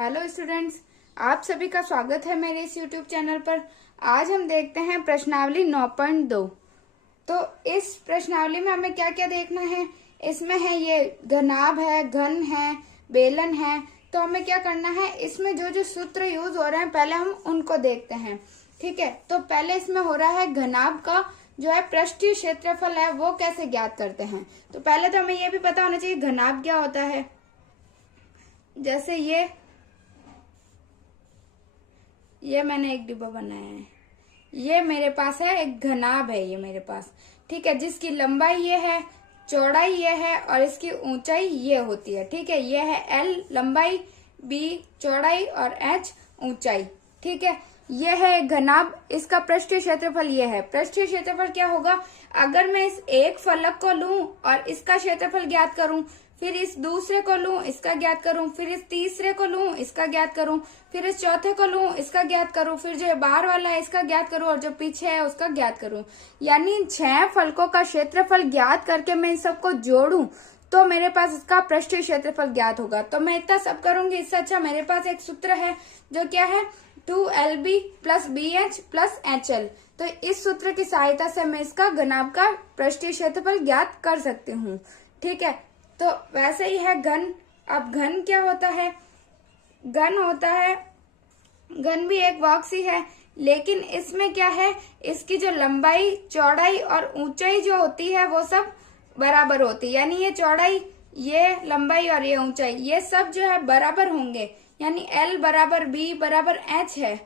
Hello students, आप सभी का स्वागत है मेरे इस यूट्यूब चैनल पर। आज हम देखते हैं प्रश्नावली 9.2। तो इस प्रश्नावली में हमें क्या क्या देखना है। इसमें है ये घनाभ है, घन है, बेलन है। तो हमें क्या करना है, इसमें जो जो सूत्र यूज हो रहे हैं पहले हम उनको देखते हैं। ठीक है, तो पहले इसमें हो रहा है घनाभ का जो है पृष्ठीय क्षेत्रफल है वो कैसे ज्ञात करते हैं। तो पहले तो हमें ये भी पता होना चाहिए घनाभ क्या होता है। जैसे ये मैंने एक डिब्बा बनाया है, ये मेरे पास है एक घनाभ है, ये मेरे पास। ठीक है, जिसकी लंबाई ये है, चौड़ाई ये है और इसकी ऊंचाई ये होती है। ठीक है, ये है L लंबाई, B चौड़ाई और H ऊंचाई। ठीक है, ये है घनाभ। इसका पृष्ठीय क्षेत्रफल ये है। पृष्ठीय क्षेत्रफल क्या होगा, अगर मैं इस एक फलक को लूं और इसका क्षेत्रफल ज्ञात करूं, फिर इस दूसरे को लूं, इसका ज्ञात करूं, फिर इस तीसरे को लूं, इसका ज्ञात करूं, फिर इस चौथे को लूं, इसका ज्ञात करूं, फिर जो बाहर वाला है इसका ज्ञात करूं और जो पीछे है उसका ज्ञात करूं, यानी 6 फलकों का क्षेत्रफल ज्ञात करके मैं इन सबको जोड़ूं तो मेरे पास इसका पृष्ठीय क्षेत्रफल ज्ञात होगा। तो मैं इतना सब करूंगी, इससे अच्छा मेरे पास एक सूत्र है जो क्या है 2LB plus BH plus HL। तो इस सूत्र की सहायता से मैं इसका घनाभ का पृष्ठीय क्षेत्रफल ज्ञात कर सकती हूँ। ठीक है, तो वैसे ही है घन। अब घन क्या होता है, घन होता है, घन भी एक बॉक्स ही है, लेकिन इसमें क्या है, इसकी जो लंबाई, चौड़ाई और ऊंचाई जो होती है वो सब बराबर होती है। यानी ये चौड़ाई, ये लंबाई और ये ऊंचाई, ये सब जो है बराबर होंगे। यानी L बराबर B बराबर H है,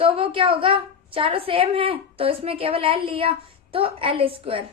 तो वो क्या होगा, चारों सेम है तो इसमें केवल L लिया तो L स्क्वायर।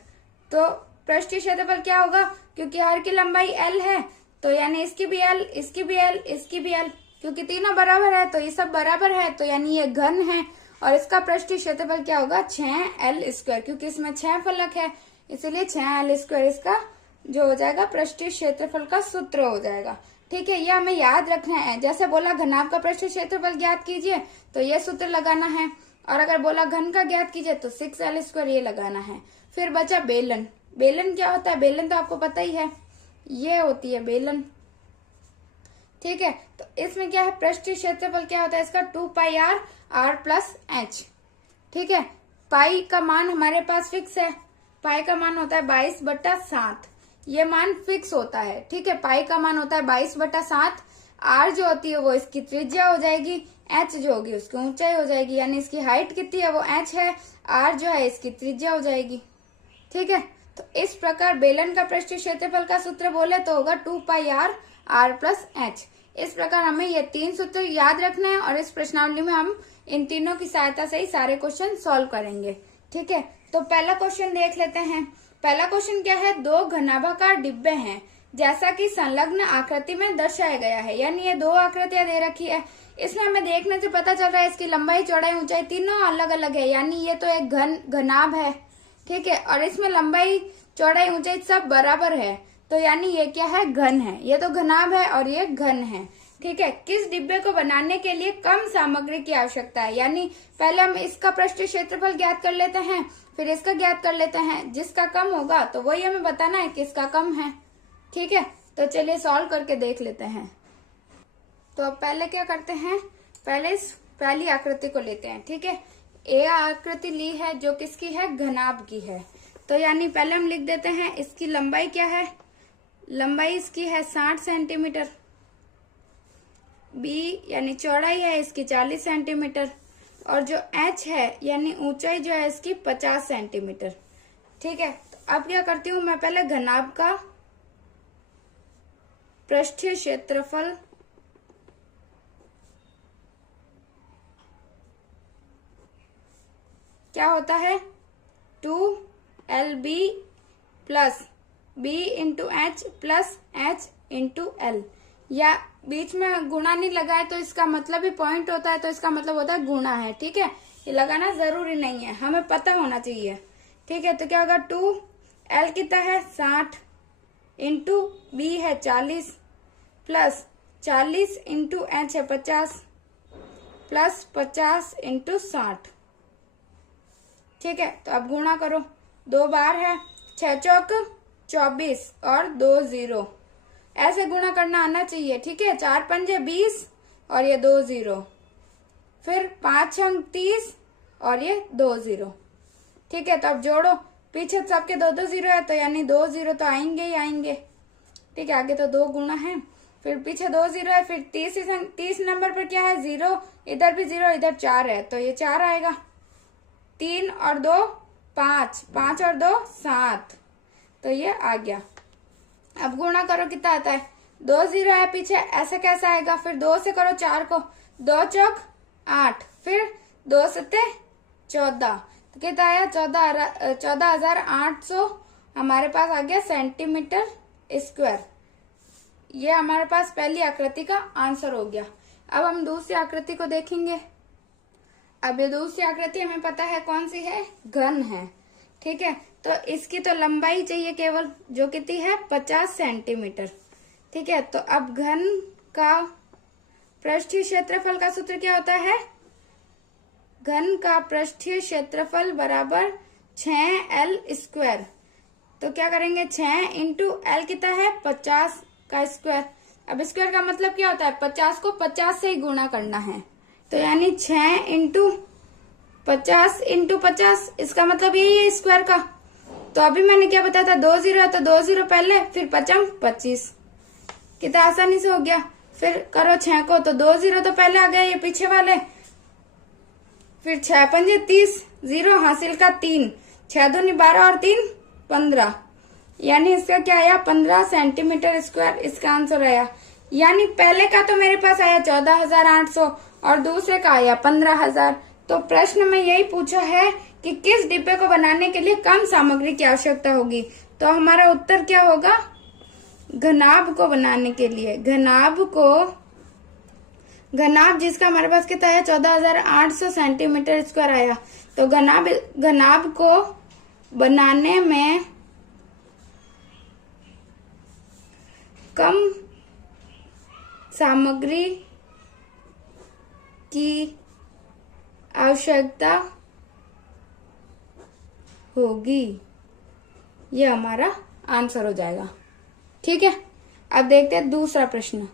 तो पृष्ठीय क्षेत्रफल क्या होगा, क्योंकि हर की लंबाई L है तो यानी इसकी भी L, इसकी भी L, इसकी भी L, क्योंकि तीनों बराबर है तो ये सब बराबर है तो यानी ये घन है। और इसका पृष्ठीय क्षेत्रफल क्या होगा, 6L स्क्वायर, क्योंकि इसमें 6 फलक है इसीलिए 6L स्क्वायर इसका जो हो जाएगा पृष्ठीय क्षेत्रफल का सूत्र हो जाएगा। ठीक है, ये हमें याद रखना है। जैसे बोला घनाभ का पृष्ठीय क्षेत्रफल ज्ञात कीजिए तो ये सूत्र लगाना है, और अगर बोला घन का ज्ञात कीजिए तो 6L स्क्वायर ये लगाना है। फिर बचा बेलन। बेलन क्या होता है, बेलन तो आपको पता ही है, ये होती है बेलन। ठीक है, तो इसमें क्या है, पृष्ठीय क्षेत्रफल क्या होता है इसका 2πr r प्लस h। ठीक है, पाई का मान हमारे पास फिक्स है, पाई का मान होता है 22/7, ये मान फिक्स होता है। ठीक है, पाई का मान होता है 22/7, r जो होती है वो इसकी त्रिज्या हो जाएगी, h जो होगी उसकी ऊंचाई हो जाएगी, यानी इसकी हाइट कितनी है वो h है, r जो है इसकी त्रिज्या हो जाएगी। ठीक है, तो इस प्रकार बेलन का पृष्ठीय क्षेत्रफल का सूत्र बोले तो होगा 2πr r प्लस h। इस प्रकार हमें ये 3 सूत्र याद रखना है और इस प्रश्नावली में हम इन तीनों की सहायता से ही सारे क्वेश्चन सॉल्व करेंगे। ठीक है, तो पहला क्वेश्चन देख लेते हैं। पहला क्वेश्चन क्या है, 2 घनाभाकार डिब्बे हैं जैसा कि संलग्न आकृति में दर्शाया गया है। यानी ये 2 आकृतियां दे रखी है, इसमें हमें देखने से पता चल रहा है इसकी लंबाई, चौड़ाई, ऊंचाई तीनों अलग अलग है, यानी ये तो एक घनाभ है। ठीक है, और इसमें लंबाई, चौड़ाई, ऊंचाई सब बराबर है तो यानी ये क्या है, घन है। ये तो घनाभ है और ये घन है। ठीक है, किस डिब्बे को बनाने के लिए कम सामग्री की आवश्यकता है, यानी पहले हम इसका पृष्ठीय क्षेत्रफल ज्ञात कर लेते हैं, फिर इसका ज्ञात कर लेते हैं। जिसका कम होगा तो वही हमें बताना है किसका कम है। ठीक है, तो चलिए सॉल्व करके देख लेते हैं। तो अब पहले क्या करते हैं, पहले इस पहली आकृति को लेते हैं। ठीक है, ए आकृति ली है जो किसकी है, घनाभ की है। तो यानी पहले हम लिख देते हैं इसकी लंबाई क्या है, लंबाई इसकी है 60 सेंटीमीटर, बी यानी चौड़ाई है इसकी 40 सेंटीमीटर, और जो एच है यानी ऊंचाई जो है इसकी 50 सेंटीमीटर। ठीक है, तो अब क्या करती हूँ मैं, पहले घनाभ का पृष्ठीय क्षेत्रफल क्या होता है, 2LB plus B into H plus H into L, या बीच में गुणा नहीं लगा है तो इसका मतलब ही पॉइंट होता है, तो इसका मतलब होता है गुणा है। ठीक है, ये लगाना जरूरी नहीं है, हमें पता होना चाहिए। ठीक है, तो क्या होगा, 2L कितना है 60 इंटू B है 40 प्लस 40 इंटू H है 50 प्लस 50 इंटू 60। ठीक है, तो अब गुणा करो, 2 बार है, 6 चौक 24 और 2 0, ऐसे गुणा करना आना चाहिए। ठीक है, 4 पंजे 20, और ये 2 0, फिर 5 अंक 30 और ये 2 0। ठीक है, तो अब जोड़ो, पीछे सबके 2 2 0 है तो यानी 2 0 तो आएंगे ही आएंगे। ठीक है, आगे तो 2 गुना है, फिर पीछे 2 0 है, फिर 30 नंबर पर क्या है 0, इधर भी 0, इधर 4 है तो ये 4 आएगा। 3 और 2 5, 5 और 2 7, तो ये आ गया। अब गुणा करो कितना आता है, 2 0 है पीछे, ऐसा कैसा आएगा, फिर 2 से करो 4 को, 2 चौक 8, फिर 2 सत्ते 14, तो कितना आया 14,800 हमारे पास आ गया सेंटीमीटर स्क्वायर। ये हमारे पास पहली आकृति का आंसर हो गया। अब हम दूसरी आकृति को देखेंगे। अब ये दूसरी आकृति हमें पता है कौन सी है, घन है। ठीक है, तो इसकी तो लंबाई चाहिए केवल, जो कितनी है 50 सेंटीमीटर। ठीक है, तो अब घन का पृष्ठीय क्षेत्रफल का सूत्र क्या होता है, घन का पृष्ठीय क्षेत्रफल बराबर 6L स्क्वायर। तो क्या करेंगे, 6 इंटू L कितना है 50 का स्क्वायर। अब स्क्वायर का मतलब क्या होता है, 50 को 50 से ही गुणा करना है, तो यानी 6 इंटू 50 इंटू 50, इसका मतलब यही है स्क्वायर का। तो अभी मैंने क्या बताया था, 2 0 है तो 2 0 पहले, फिर 5 25, कितना आसानी से हो गया। फिर करो 6 को, तो 2 0 तो पहले आ गया ये पीछे वाले, फिर 6 5 30, 0 हासिल का 3, 6 दूनी 12 और 3 15, यानी इसका क्या आया 15 सेंटीमीटर स्क्वायर, इसका आंसर आया। यानी पहले का तो मेरे पास आया 14,800 और दूसरे का आया 15,000। तो प्रश्न में यही पूछा है कि किस डिब्बे को बनाने के लिए कम सामग्री की आवश्यकता होगी। तो हमारा उत्तर क्या होगा, घनाभ को बनाने के लिए, घनाभ जिसका हमारे पास कितना है 14,800 सेंटीमीटर स्क्वायर आया। तो घनाभ को बनाने में कम सामग्री की आवश्यकता होगी, ये हमारा आंसर हो जाएगा। ठीक है, अब देखते हैं दूसरा प्रश्न।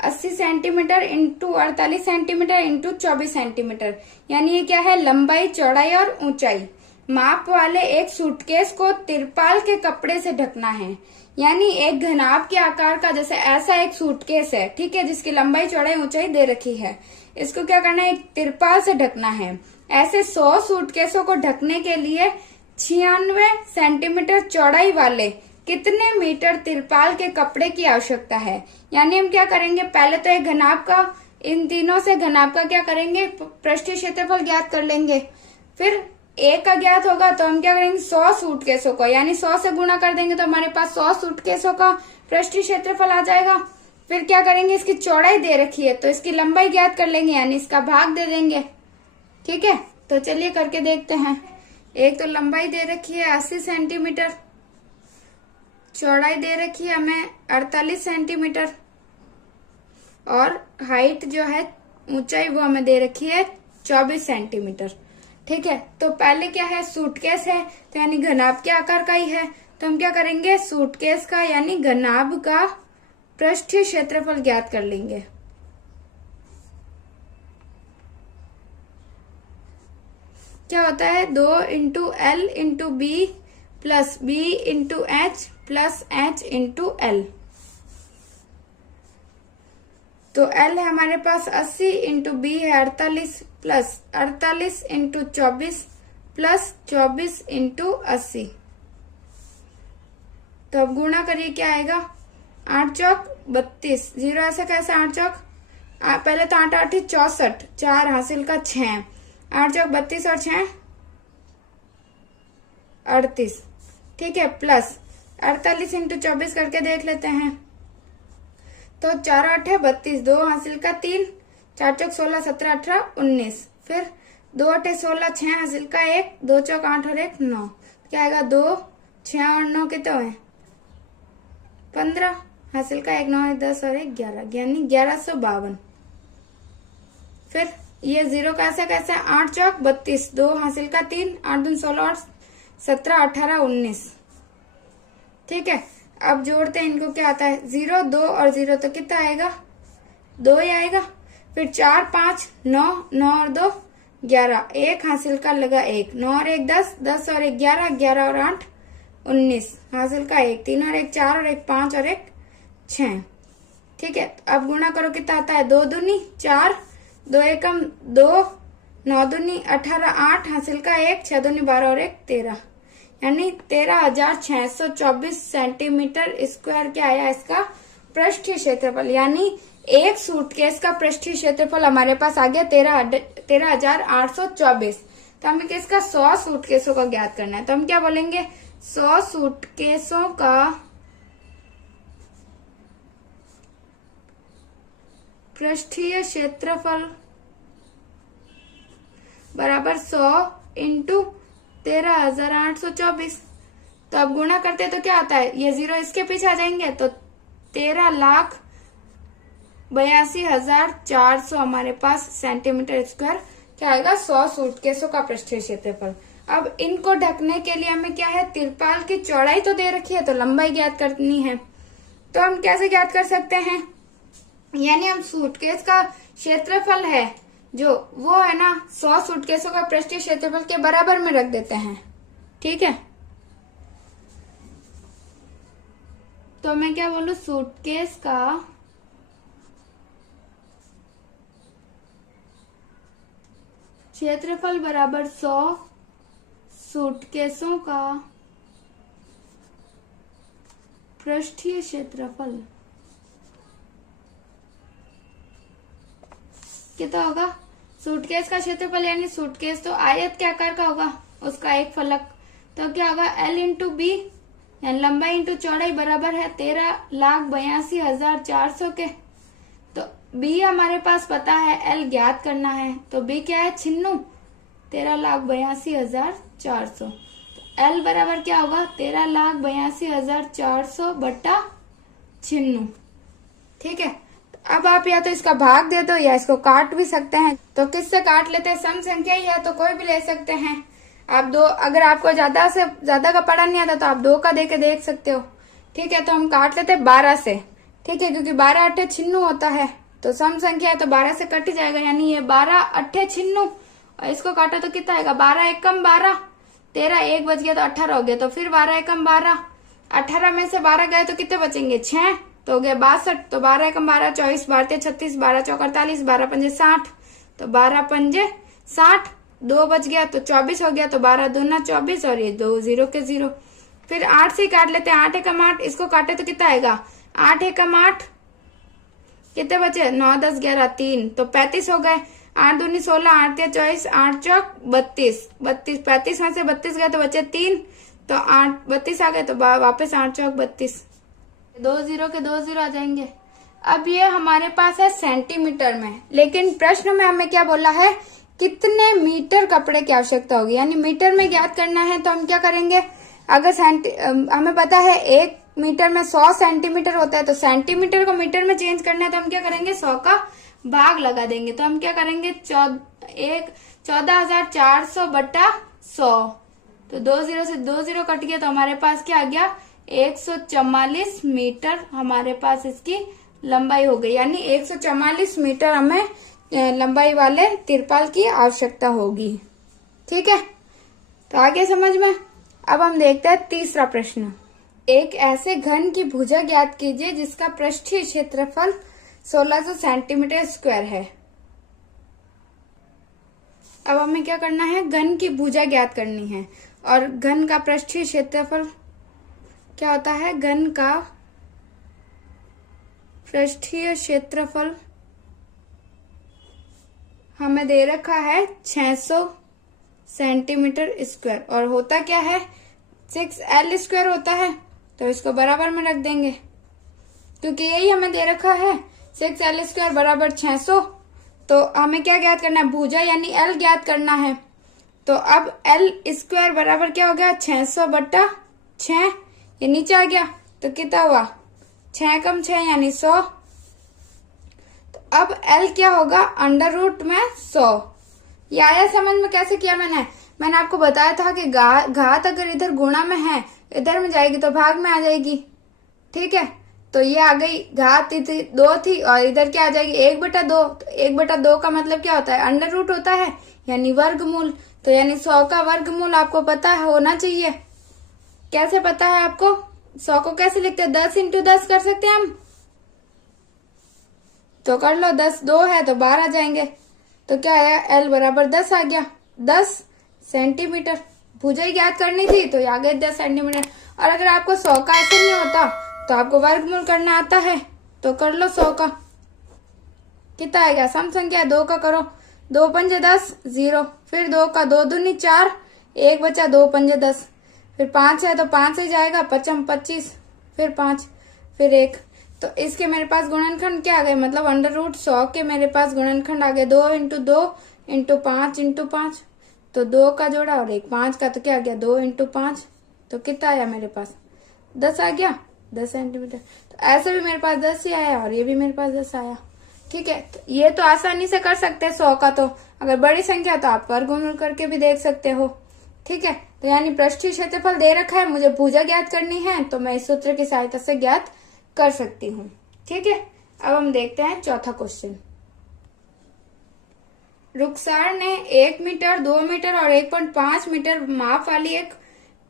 80 centimetre into 48 centimetre into 24 centimetre, यानी ये क्या है, लंबाई चौड़ाई और ऊंचाई। माप वाले एक सूटकेस को तिरपाल के कपड़े से ढकना है। यानी एक घनाभ के आकार का जैसे ऐसा एक सूटकेस है, ठीक है, जिसकी लंबाई चौड़ाई ऊंचाई दे रखी है, इसको क्या करना है, एक तिरपाल से ढकना है। ऐसे 100 सूटकेसों को ढकने के लिए 96 सेंटीमीटर चौड़ाई वाले कितने मीटर तिरपाल के कपड़े की आवश्यकता है। यानी हम क्या करेंगे, पहले तो एक घनाभ का, इन तीनों से घनाभ का क्या करेंगे, पृष्ठीय क्षेत्रफल ज्ञात कर लेंगे। फिर एक का ज्ञात होगा तो हम क्या करेंगे, 100 सूटकेसों को, यानी 100 से गुणा कर देंगे तो हमारे पास 100 सूटकेसों का पृष्ठीय क्षेत्रफल आ जाएगा। फिर क्या करेंगे, इसकी चौड़ाई दे रखी है तो इसकी लंबाई ज्ञात कर लेंगे, यानी इसका भाग दे देंगे। ठीक है, तो चलिए करके देखते हैं। एक तो लंबाई दे रखी है 80 सेंटीमीटर, चौड़ाई दे रखी है हमें 48 सेंटीमीटर, और हाइट जो है ऊंचाई वो हमें दे रखी है 24 सेंटीमीटर। ठीक है, तो पहले क्या है, सूटकेस है तो यानी घनाभ के आकार का ही है, तो हम क्या करेंगे, सूटकेस का यानी घनाभ का पृष्ठीय क्षेत्रफल ज्ञात कर लेंगे। क्या होता है, 2 into L into B plus B into H plus H into L। तो L है हमारे पास 80 इंटू बी है 48 प्लस 48 इंटू 24 प्लस 24 इंटू 80। तो अब गुणा करिए, क्या आएगा, 8 चौक 32, 0 ऐसा कैसा 8 चौक, पहले तो 8 8 64, 4 हासिल का 6, 8 चौक 32 और 6 38। ठीक है, प्लस 48 इंटू 24 करके देख लेते हैं। तो 4 8 है 32, 2 हासिल का 3, 4 चौक 16, 17 18 19, फिर 2 8 16, 6 हासिल का 1, 2 चौक 8 और 1 9, क्या आएगा, 2 6 और 9 कितने हुए 15, हासिल का 1 9 10 और 1 11, यानी 1152। फिर ये 0 कैसे कैसे, 8 चौक 32, 2 हासिल का 3, 8 दूनी 16 और 17 18 19। ठीक है, अब जोड़ते हैं इनको, क्या आता है, 0 2 और 0 तो कितना आएगा 2 ही आएगा। फिर 4 5 9, 9 और 2 11, 1 हासिल का लगा 1, 9 और 1 10, 10 और 1 11, 11 और 8 19 हासिल का 1, 3 और 1 4 और 1 5 और 1 6। ठीक है, अब गुणा करो कितना आता है, 2 दूनी 4, 2 एकम 2, 9 दूनी 18, 8 हासिल का 1, 6 दूनी 12 और 1 13, यानी 13,624 सेंटीमीटर स्क्वायर क्या आया इसका पृष्ठीय क्षेत्रफल। यानी एक सूटकेस का पृष्ठीय क्षेत्रफल हमारे पास आ गया 13,824। तो हमें किसका 100 सूटकेसों का ज्ञात करना है। तो हम क्या बोलेंगे, 100 सूटकेसों का पृष्ठीय क्षेत्रफल बराबर 100 इंटू 13,824। तो अब गुणा करते तो क्या आता है, ये 0 इसके पीछे आ जाएंगे तो 13,82,400 हमारे पास सेंटीमीटर स्क्वायर क्या आएगा 100 सूटकेसों का पृष्ठीय क्षेत्रफल। अब इनको ढकने के लिए हमें क्या है, तिरपाल की चौड़ाई तो दे रखी है तो लंबाई ज्ञात करनी है। तो हम कैसे ज्ञात कर सकते हैं, यानी हम सूटकेस का क्षेत्रफल है जो वो है ना 100 सूटकेसों का पृष्ठीय क्षेत्रफल के बराबर में रख देते हैं। ठीक है, तो मैं क्या बोलूं, सूटकेस का क्षेत्रफल बराबर 100 सूटकेसों का पृष्ठीय क्षेत्रफल कितना होगा। सूटकेस का क्षेत्रफल यानी सूटकेस तो आयत के आकार का होगा, उसका एक फलक, तो क्या होगा L इंटू बी यानी लंबाई इंटू चौड़ाई बराबर है 13,82,400 के। तो B हमारे पास पता है, L ज्ञात करना है, तो B क्या है 96, 13,82,400। तो L बराबर क्या होगा 13,82,400 बटा 96। ठीक है, अब आप या तो इसका भाग दे दो या इसको काट भी सकते हैं। तो किससे काट लेते हैं, सम संख्या ही है तो कोई भी ले सकते हैं। आप दो, अगर आपको ज्यादा से ज्यादा का पढ़ा नहीं आता तो आप 2 का दे के देख सकते हो। ठीक है, तो हम काट लेते हैं 12 से। ठीक है, क्योंकि 12 8 96 होता है तो सम संख्या है तो 12 से कट जाएगा, यानी ये 12 8 96 और इसको काटा तो कितना आएगा 12 एकम 12, 13 1 बच गया तो 18 हो गया। तो फिर 12 एकम 12, 18 में से 12 गए तो कितने बचेंगे 6, तो हो गया 62। तो 12 एकम 12, 24 12 36, 12 चौक 48, 12 पंजे 60, तो 12 पंजे 60, 2 बच गया तो 24 हो गया। तो 12 दूना 24 और ये 2 0 के 0। फिर 8 से काट लेते हैं, 8 एकम 8, इसको काटे तो कितना आएगा 8 एकम 8, कितने बचे 9 10 11 3, तो 35 हो गए। 8 दूनी 16, 8 या 24, 8 चौक 32, 35 में से 32 गए तो बचे 3, तो 8 32 आ गए तो वापस 8 चौक 32, 2 0 के 2 0 आ जाएंगे। अब ये हमारे पास है सेंटीमीटर में, लेकिन प्रश्न में हमें क्या बोला है, कितने मीटर कपड़े की आवश्यकता होगी, यानी मीटर में ज्ञात करना है। तो हम क्या करेंगे, अगर हमें पता है 1 मीटर में 100 सेंटीमीटर होता है तो सेंटीमीटर को मीटर में चेंज करना है तो हम क्या करेंगे 100 का भाग लगा देंगे। तो हम क्या करेंगे 14,400 बटा 100, तो 2 0 से 2 0 कट गया तो हमारे पास क्या आ गया 144 मीटर हमारे पास इसकी लंबाई हो गई। यानी 144 मीटर हमें लंबाई वाले तिरपाल की आवश्यकता होगी। ठीक है, तो आगे समझ में। अब हम देखते हैं तीसरा प्रश्न। एक ऐसे घन की भुजा ज्ञात कीजिए जिसका पृष्ठीय क्षेत्रफल 1600 सेंटीमीटर स्क्वायर है। अब हमें क्या करना है, घन की भुजा ज्ञात करनी है और घन का पृष्ठीय क्षेत्रफल क्या होता है, घन का पृष्ठीय क्षेत्रफल हमें दे रखा है 600 सेंटीमीटर स्क्वायर और होता क्या है 6L स्क्वायर होता है, तो इसको बराबर में रख देंगे क्योंकि यही हमें दे रखा है 6L स्क्वायर बराबर 600। तो हमें क्या ज्ञात करना है, भुजा यानी L ज्ञात करना है। तो अब L स्क्वायर बराबर क्या हो गया 600 बटा 6, ये नीचे आ गया तो कितना हुआ 6 कम 6 यानी 100। तो अब L क्या होगा अंडर रूट में 100। ये आया समझ में कैसे किया मैंने आपको बताया था कि घात अगर इधर गुणा में है इधर में जाएगी तो भाग में आ जाएगी। ठीक है, तो ये आ गई घात थी 2 थी, और इधर क्या आ जाएगी 1/2। तो 1/2 का मतलब क्या होता है, अंडर रूट होता है, यानी वर्गमूल। तो यानी 100 का वर्गमूल आपको पता है होना चाहिए। कैसे पता है आपको, 100 को कैसे लिखते हैं, 10 × 10 कर सकते हैं हम, तो कर लो। 10 2 है तो 12 जाएंगे, तो क्या आया, L बराबर 10 आ गया, 10 सेंटीमीटर। भुजा ज्ञात करनी थी तो आ गए 10 सेंटीमीटर। और अगर आपको 100 का ऐसे नहीं होता तो आपको वर्गमूल करना आता है, तो कर लो 100 का। कितना आएगा, सम संख्या 2 का करो, 2 पंजे 10 0, फिर 2 का 2 दूनी 4, 1 बचा, 2 पंजे 10, फिर 5 है तो 5 ही जाएगा, 5 25, फिर 5, फिर 1। तो इसके मेरे पास गुणनखंड क्या आ गए, मतलब अंडर रूट 100 के मेरे पास गुणनखंड आ गए 2 × 2 × 5 × 5। तो 2 का जोड़ा और 1 5 का, तो क्या आ गया 2 × 5, तो कितना आया मेरे पास 10 आ गया, 10 सेंटीमीटर। तो ऐसे भी मेरे पास 10 ही आया और ये भी मेरे पास 10 आया। ठीक है, तो ये तो आसानी से कर सकते हैं 100 का। तो अगर बड़ी संख्या तो आप वर्गमूल करके भी देख सकते हो। ठीक है, तो यानी पृष्ठीय क्षेत्रफल दे रखा है, मुझे भुजा ज्ञात करनी है, तो मैं इस सूत्र की सहायता से ज्ञात कर सकती हूँ। ठीक है, अब हम देखते हैं चौथा क्वेश्चन। रुखसार ने 1 मीटर, 2 मीटर और 1.5 मीटर माप वाली एक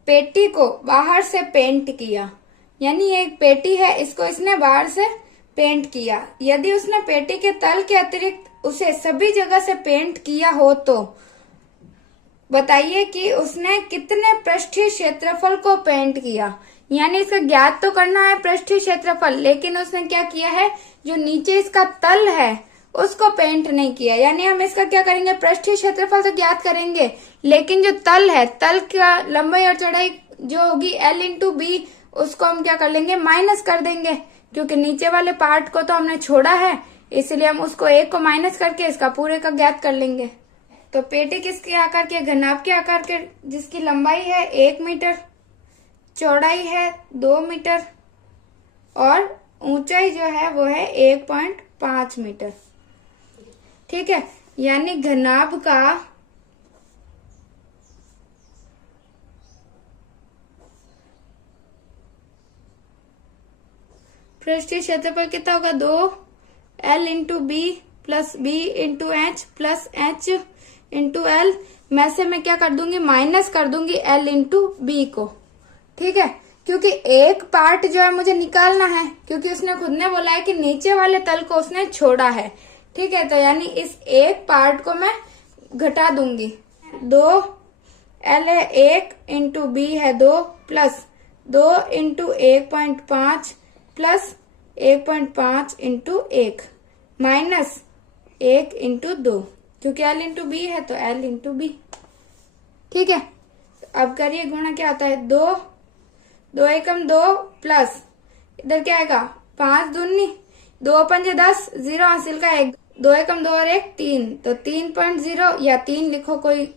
पेटी को बाहर से पेंट किया। यानी एक पेटी है, इसको इसने बाहर से पेंट किया। यदि उसने पेटी के तल के अतिरिक्त उसे सभी जगह से पेंट किया हो तो बताइए कि उसने कितने पृष्ठीय क्षेत्रफल को पेंट किया। यानी इसका ज्ञात तो करना है पृष्ठीय क्षेत्रफल, लेकिन उसने क्या किया है, जो नीचे इसका तल है उसको पेंट नहीं किया। यानी हम इसका क्या करेंगे, पृष्ठीय क्षेत्रफल तो ज्ञात करेंगे, लेकिन जो तल है, तल का लंबाई और चौड़ाई जो होगी L × B, उसको हम क्या कर लेंगे, माइनस कर देंगे, क्योंकि नीचे वाले पार्ट को तो हमने छोड़ा है, इसलिए हम उसको 1 को माइनस करके इसका पूरे का ज्ञात कर लेंगे। तो पेटी किसके आकार के, घनाभ के आकार के, जिसकी लंबाई है 1 मीटर, चौड़ाई है 2 मीटर और ऊंचाई जो है वो है 1.5 मीटर। ठीक है, यानी घनाभ का पृष्ठीय क्षेत्रफल कितना होगा, 2L × B + B × H + H × L। मैं से मैं क्या कर दूंगी, माइनस कर दूंगी L × B को। ठीक है, क्योंकि एक पार्ट जो है मुझे निकालना है, क्योंकि उसने खुद ने बोला है कि नीचे वाले तल को उसने छोड़ा है। ठीक है, तो यानी इस एक पार्ट को मैं घटा दूंगी। 2L है 1 × B है 2 प्लस 2 × 1.5 प्लस 1.5 × 1 माइनस 1 × 2, क्योंकि L × B है तो L × B। ठीक है, अब करिए गुणा, क्या आता है, 2 2 एकम 2 प्लस इधर क्या आएगा, 5 दूनी 2 पंजे 10, 0 हासिल का 1, 2 एकम 2 और 1 3, तो 3.0 या 3 लिखो, कोई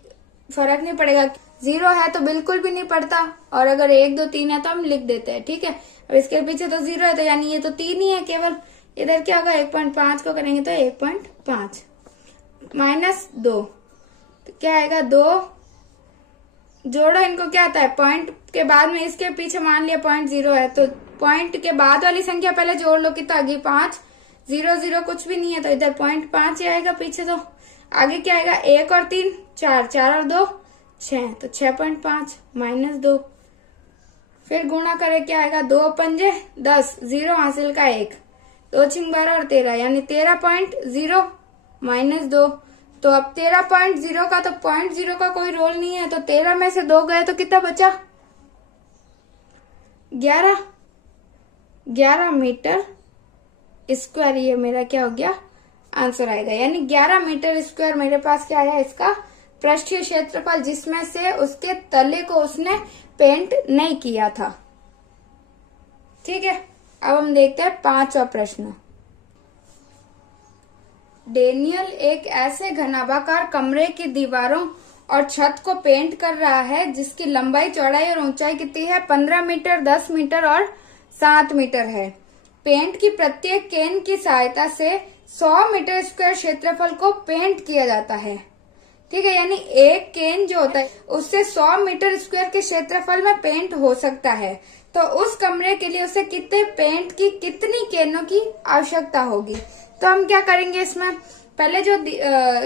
फर्क नहीं पड़ेगा। 0 है तो बिल्कुल भी नहीं पड़ता, और अगर 1 2 3 है तो हम लिख देते हैं। ठीक है, अब इसके पीछे तो 0 है, तो यानी ये तो 3 ही है केवल। इधर क्या होगा, 1.5 को करेंगे तो 1.5 माइनस 2, तो क्या आएगा, 2 जोड़ो इनको, क्या आता है, पॉइंट के बाद में इसके पीछे मान लिया 0.0 है, तो पॉइंट के बाद वाली संख्या पहले जोड़ लो, कितना आगे 5, 0 0 कुछ भी नहीं है, तो इधर 0.5 ही आएगा पीछे। तो आगे क्या आएगा, 1 और 3 4, 4 और 2 6, तो 6.5 माइनस 2, फिर गुणा करे क्या आएगा, 2 पंजे 10, 0 हासिल का 1, 2 छिंग 12 और 13, यानी 13.0 माइनस 2। तो अब 13.0 का तो 0.0 का कोई रोल नहीं है, तो 13 में से 2 गए तो कितना बचा, 11 मीटर स्क्वायर। ये मेरा क्या हो गया, आंसर आएगा। यानी 11 मीटर स्क्वायर मेरे पास क्या आया, इसका पृष्ठीय क्षेत्रफल, जिसमें से उसके तले को उसने पेंट नहीं किया था। ठीक है, अब हम देखते हैं 5वां प्रश्न। डेनियल एक ऐसे घनाभाकार कमरे की दीवारों और छत को पेंट कर रहा है जिसकी लंबाई, चौड़ाई और ऊंचाई कितनी है, 15 मीटर, 10 मीटर और 7 मीटर है। पेंट की प्रत्येक केन की सहायता से 100 मीटर स्क्वायर क्षेत्रफल को पेंट किया जाता है। ठीक है, यानी एक केन जो होता है उससे 100 मीटर स्क्वायर के क्षेत्रफल में पेंट हो सकता है। तो उस कमरे के लिए उसे कितने पेंट की कितनी केनों की आवश्यकता होगी। तो हम क्या करेंगे, इसमें पहले जो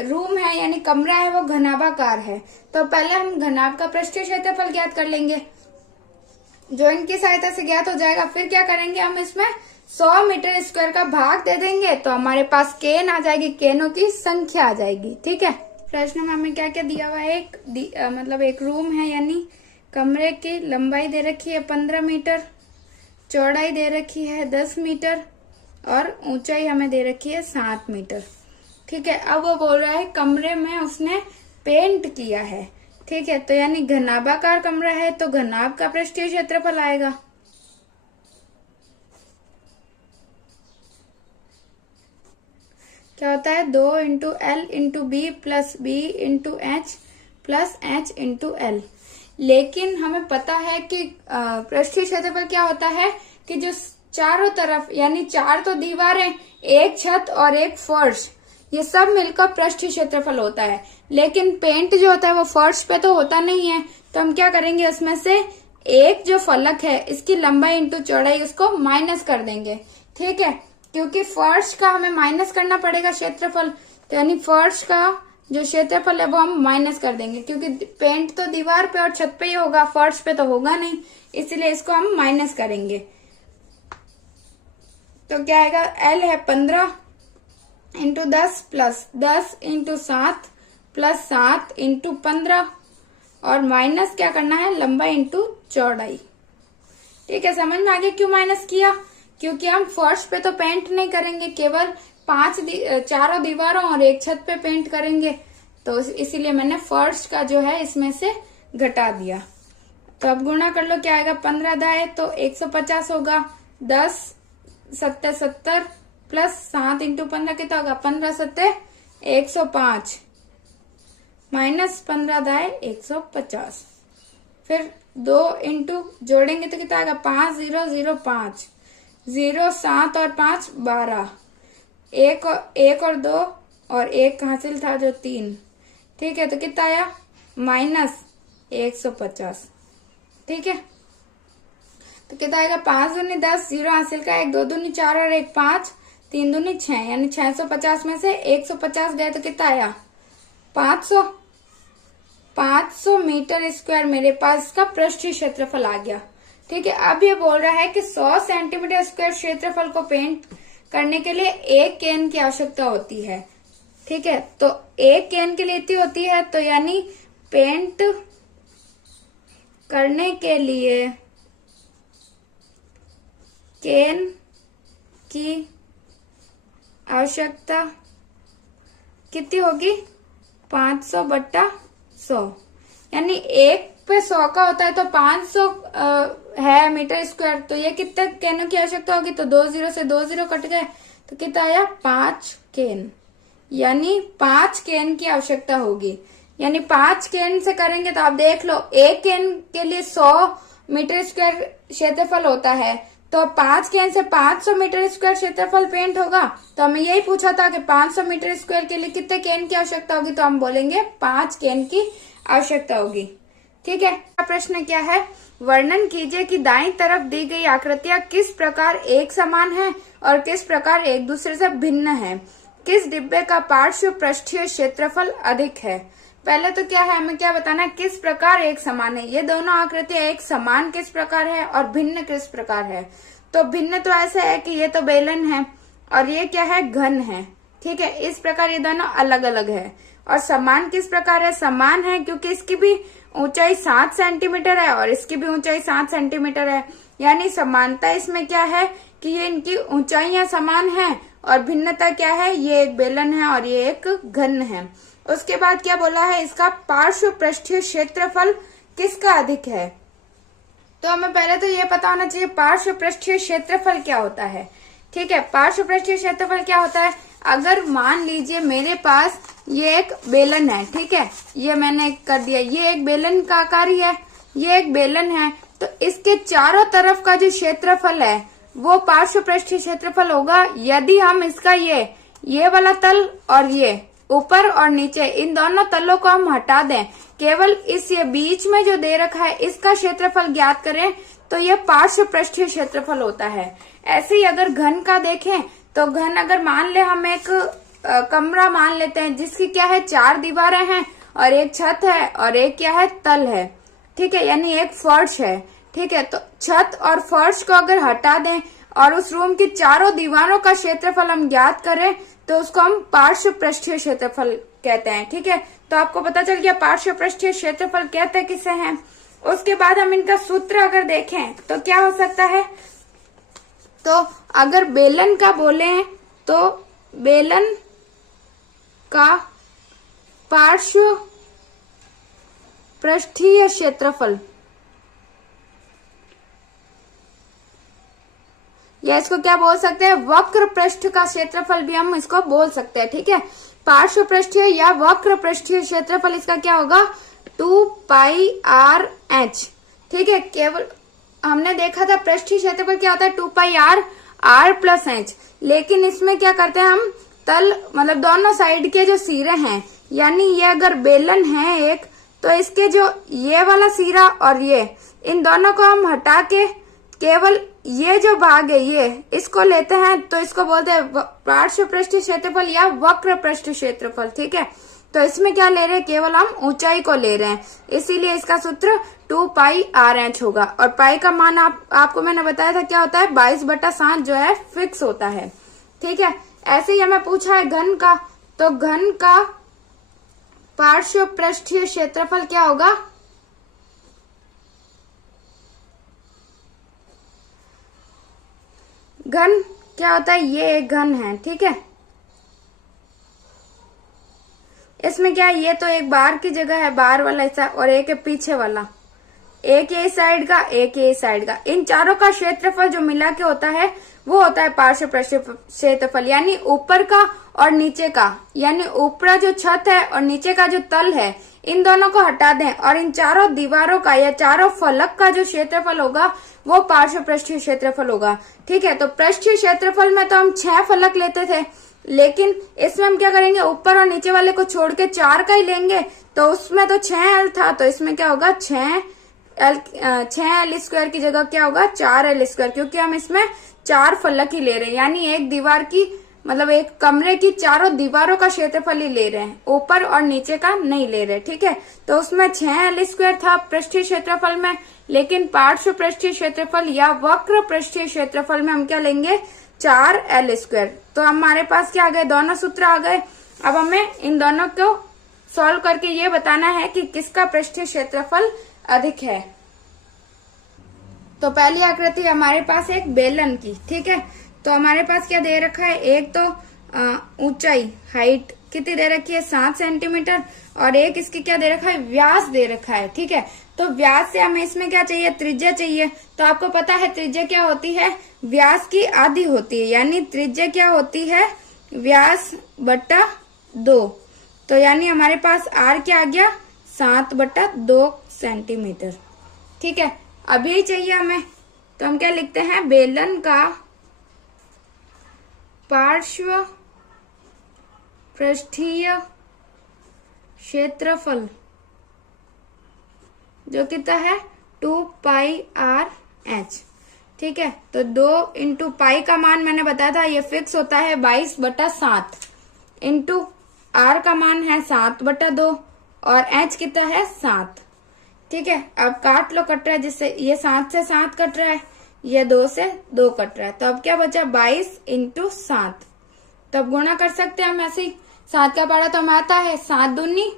रूम है यानी कमरा है वो घनाभाकार है, तो पहले हम घनाभ का पृष्ठीय क्षेत्रफल ज्ञात कर लेंगे, जो इनकी सहायता से ज्ञात हो जाएगा। फिर क्या करेंगे, हम इसमें 100 मीटर स्क्वायर का भाग दे देंगे, तो हमारे पास केन आ जाएगी, केनों की संख्या आ जाएगी। ठीक है, प्रश्न में हमें क्या क्या दिया हुआ है, मतलब एक रूम है यानी कमरे की लंबाई दे रखी है 15 मीटर, चौड़ाई दे रखी है 10 मीटर और ऊंचाई हमें दे रखी है 7 मीटर। ठीक है, अब वो बोल रहा है कमरे में उसने पेंट किया है। ठीक है, तो यानी घनाभाकार कमरा है तो घनाभ का पृष्ठीय क्षेत्रफल आएगा। क्या होता है, 2 into L into B plus B into H plus H into L. लेकिन हमें पता है कि पृष्ठीय क्षेत्रफल क्या होता है कि जो चारों तरफ यानी 4 तो दीवारें, एक छत और एक फर्श, ये सब मिलकर पृष्ठीय क्षेत्रफल होता है। लेकिन पेंट जो होता है वो फर्श पे तो होता नहीं है, तो हम क्या करेंगे, उसमें से एक जो फलक है इसकी लंबाई इंटू चौड़ाई उसको माइनस कर देंगे। ठीक है, क्योंकि फर्श का हमें माइनस करना पड़ेगा क्षेत्रफल, तो यानी फर्श का जो क्षेत्रफल है वो हम माइनस कर देंगे, क्योंकि पेंट तो दीवार पे और छत पे ही होगा, फर्श पे तो होगा नहीं, इसलिए इसको हम माइनस करेंगे। तो क्या आएगा, एल है 15 into 10 plus 10 into 7 plus 7 into 15 और माइनस क्या करना है, लंबाई इंटू चौड़ाई। ठीक है, समझ में आ गया क्यों माइनस किया, क्योंकि हम फर्श पे तो पेंट नहीं करेंगे, केवल 4 दीवारों और एक छत पे पेंट करेंगे, तो इसीलिए मैंने फर्श का जो है इसमें से घटा दिया। तो अब गुणा कर लो, क्या आएगा, 15 दाए तो 150 होगा, 10 7 70 प्लस 7 इंटू 15 कितना होगा, 15 7 105 माइनस 15 दाए 150। फिर 2 इंटू जोड़ेंगे तो कितना आएगा, 5 0 0 5 0 7 और 5 12, एक और 2 और एक हासिल था जो 3। ठीक है, तो कितना आया, माइनस 150। ठीक है, तो कितना आएगा, 5 दूनी 10, 0 हासिल का 1, 2 दूनी 4 और 1 5, 3 दूनी 6, यानी 650 में से 150 गए तो कितना आया, 500 मीटर स्क्वायर मेरे पास का पृष्ठीय क्षेत्रफल आ गया। ठीक है, अब ये बोल रहा है कि 100 सेंटीमीटर स्क्वायर क्षेत्रफल को पेंट करने के लिए 1 केन की आवश्यकता होती है। ठीक है, तो 1 केन के लिए इतनी होती है, तो यानी पेंट करने के लिए केन की आवश्यकता कितनी होगी, 500/100, यानी 1 पे 100 का होता है तो 500 है मीटर स्क्वायर, तो ये कितने केनों की आवश्यकता होगी, तो 2 0 से 2 0 कट गए तो कितना आया, 5 केन, यानी 5 केन की आवश्यकता होगी। यानी 5 केन से करेंगे तो आप देख लो, 1 केन के लिए 100 मीटर स्क्वायर क्षेत्रफल होता है, तो 5 केन से 500 मीटर स्क्वायर क्षेत्रफल पेंट होगा। तो हमें यही पूछा था कि 500 मीटर स्क्वायर के लिए कितने केन की आवश्यकता होगी, तो हम बोलेंगे 5 केन की आवश्यकता होगी। ठीक है, प्रश्न क्या है, वर्णन कीजिए कि दाईं तरफ दी गई आकृतियां किस प्रकार एक समान है और किस प्रकार एक दूसरे से भिन्न है। किस डिब्बे का पार्श्व पृष्ठीय क्षेत्रफल अधिक है। पहले तो क्या है, हमें क्या बताना है, किस प्रकार एक समान है। ये दोनों आकृतियां एक समान किस प्रकार है और भिन्न किस प्रकार है। तो भिन्न तो ऐसे है कि ये तो बेलन है और ये क्या है, घन है। ठीक है, इस प्रकार ये दोनों अलग अलग है। और समान किस प्रकार है, समान है क्योंकि इसकी भी ऊंचाई 7 सेंटीमीटर है और इसकी भी ऊंचाई 7 सेंटीमीटर है। यानी समानता इसमें क्या है कि ये इनकी ऊंचाइयां समान है, और भिन्नता क्या है, ये एक बेलन है और ये एक घन है। उसके बाद क्या बोला है, इसका पार्श्व पृष्ठीय क्षेत्रफल किसका अधिक है। तो हमें पहले तो ये पता होना चाहिए पार्श्व पृष्ठीय क्षेत्रफल क्या होता है। ठीक है, पार्श्व पृष्ठीय क्षेत्रफल क्या होता है, अगर मान लीजिए मेरे पास ये एक बेलन है, ठीक है, ये मैंने कर दिया, ये एक बेलन का आकार ही है, ये एक बेलन है, तो इसके चारों तरफ का जो क्षेत्रफल है वो पार्श्व पृष्ठीय क्षेत्रफल होगा। यदि हम इसका ये वाला तल और ये ऊपर और नीचे इन दोनों तलों को हम हटा दें, केवल इस ये बीच में जो दे रखा है इसका क्षेत्रफल ज्ञात करें, तो ये पार्श्व पृष्ठीय क्षेत्रफल होता है। ऐसे ही अगर घन का देखें तो घन अगर मान ले हम एक कमरा मान लेते हैं जिसकी क्या है 4 दीवारें हैं और एक छत है और एक क्या है तल है, ठीक है, यानी एक फर्श है, ठीक है। तो छत और फर्श को अगर हटा दें और उस रूम की चारों दीवारों का क्षेत्रफल हम ज्ञात करें तो उसको हम पार्श्व पृष्ठीय क्षेत्रफल कहते हैं, ठीक है। तो आपको पता चल गया पार्श्व पृष्ठीय क्षेत्रफल कहते हैं किसे हैं। उसके बाद हम इनका सूत्र अगर देखें तो क्या हो सकता है, तो अगर बेलन का बोले तो बेलन का पार्श्व पृष्ठीय क्षेत्रफल, या इसको क्या बोल सकते हैं, वक्र पृष्ठ का क्षेत्रफल भी हम इसको बोल सकते हैं, ठीक है। पार्श्व पृष्ठीय या वक्र पृष्ठीय क्षेत्रफल इसका क्या होगा 2πr/h, ठीक है। केवल हमने देखा था पृष्ठीय क्षेत्रफल क्या होता है 2πr/h, लेकिन इसमें क्या करते हैं हम तल मतलब दोनों साइड के जो सिरे हैं, यानी ये अगर बेलन है एक तो इसके जो ये वाला सिरा और ये इन दोनों को हम हटा के केवल ये जो भाग है ये इसको लेते हैं तो इसको बोलते हैं पार्श्व पृष्ठीय क्षेत्रफल या वक्र पृष्ठीय क्षेत्रफल, ठीक है। तो इसमें क्या ले रहे हैं, केवल हम ऊंचाई को ले रहे हैं, इसीलिए इसका सूत्र 2πr/h होगा। और पाई का मान आपको मैंने बताया था क्या होता है 22/7 जो है फिक्स होता है, ठीक है। ऐसे ही हमें पूछा है घन का, तो घन का पार्श्व पृष्ठीय क्षेत्रफल क्या होगा, घन क्या होता है, ये एक घन है, ठीक है। इसमें क्या है, ये तो एक बाहर की जगह है, बाहर वाला हिस्सा, और एक है पीछे वाला, एक ये साइड का एक ये साइड का, इन चारों का क्षेत्रफल जो मिला के होता है वो होता है पार्श्व पृष्ठीय क्षेत्रफल, यानी ऊपर का और नीचे का, यानी ऊपर जो छत है और नीचे का जो तल है इन दोनों को हटा दें और इन चारों दीवारों का या चारों फलक का जो क्षेत्रफल होगा वो पार्श्व पृष्ठीय क्षेत्रफल होगा, ठीक है। तो पृष्ठीय क्षेत्रफल में तो हम 6 फलक लेते थे, लेकिन इसमें हम क्या करेंगे ऊपर और नीचे वाले को छोड़ के 4 का ही लेंगे, तो उसमें तो 6l था, तो इसमें क्या होगा 6l² की जगह क्या होगा 4l², क्योंकि हम इसमें 4 फलक ही ले रहे हैं, यानी एक दीवार की मतलब एक कमरे की चारों दीवारों का क्षेत्रफल ही ले रहे हैं, ऊपर और नीचे का नहीं ले रहे, ठीक है। तो उसमें 6l² था पृष्ठीय क्षेत्रफल में, लेकिन पार्श्व पृष्ठीय क्षेत्रफल या वक्र पृष्ठीय क्षेत्रफल में हम क्या लेंगे 4l²। तो हमारे पास क्या आ गए, दोनों सूत्र आ गए। अब हमें इन दोनों को सॉल्व करके ये बताना है कि किसका पृष्ठीय क्षेत्रफल अधिक है। तो पहली आकृति हमारे पास एक बेलन की, ठीक है। तो हमारे पास क्या दे रखा है, एक तो ऊंचाई हाइट कितनी दे रखी है 7 सेंटीमीटर, और एक इसकी क्या दे रखा है व्यास दे रखा है, ठीक है। तो व्यास से हमें इसमें क्या चाहिए, त्रिज्या चाहिए। तो आपको पता है त्रिज्या क्या होती है, व्यास की आधी होती है, यानी त्रिज्या क्या होती है व्यास बटा 2। तो यानी हमारे पास r क्या आ गया 7/2 सेंटीमीटर, ठीक है। अब यही चाहिए हमें, तो हम क्या लिखते हैं बेलन का पार्श्व पृष्ठीय क्षेत्रफल जो कितना है 2πr/h, ठीक है। तो 2 इंटू पाई का मान मैंने बताया था ये फिक्स होता है 22/7, इंटू r का मान है 7/2 और h कितना है 7, ठीक है। अब काट लो, कट रहा है जिससे ये 7 से 7 कट रहा है, ये 2 से 2 कट रहा है, तो अब क्या बचा 22 इंटू 7। तो अब गुणा कर सकते हैं हम ऐसे ही, 7 का पारा तो हम आता है 7 दूनी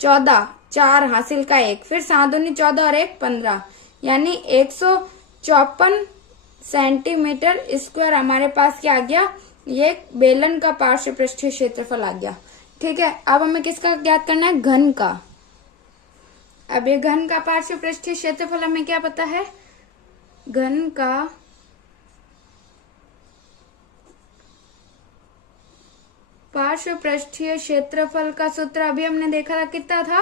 14, 4 हासिल का 1, फिर 7 दूनी 14 और 1 15, यानी 154 सेंटीमीटर स्क्वायर हमारे पास क्या आ गया, ये बेलन का पार्श्व पृष्ठीय क्षेत्रफल आ गया, ठीक है। अब हमें किसका ज्ञात करना है, घन का। अब ये घन का पार्श्व पृष्ठीय क्षेत्रफल हमें क्या पता है, घन का पार्श्व पृष्ठीय क्षेत्रफल का सूत्र अभी हमने देखा था कितना था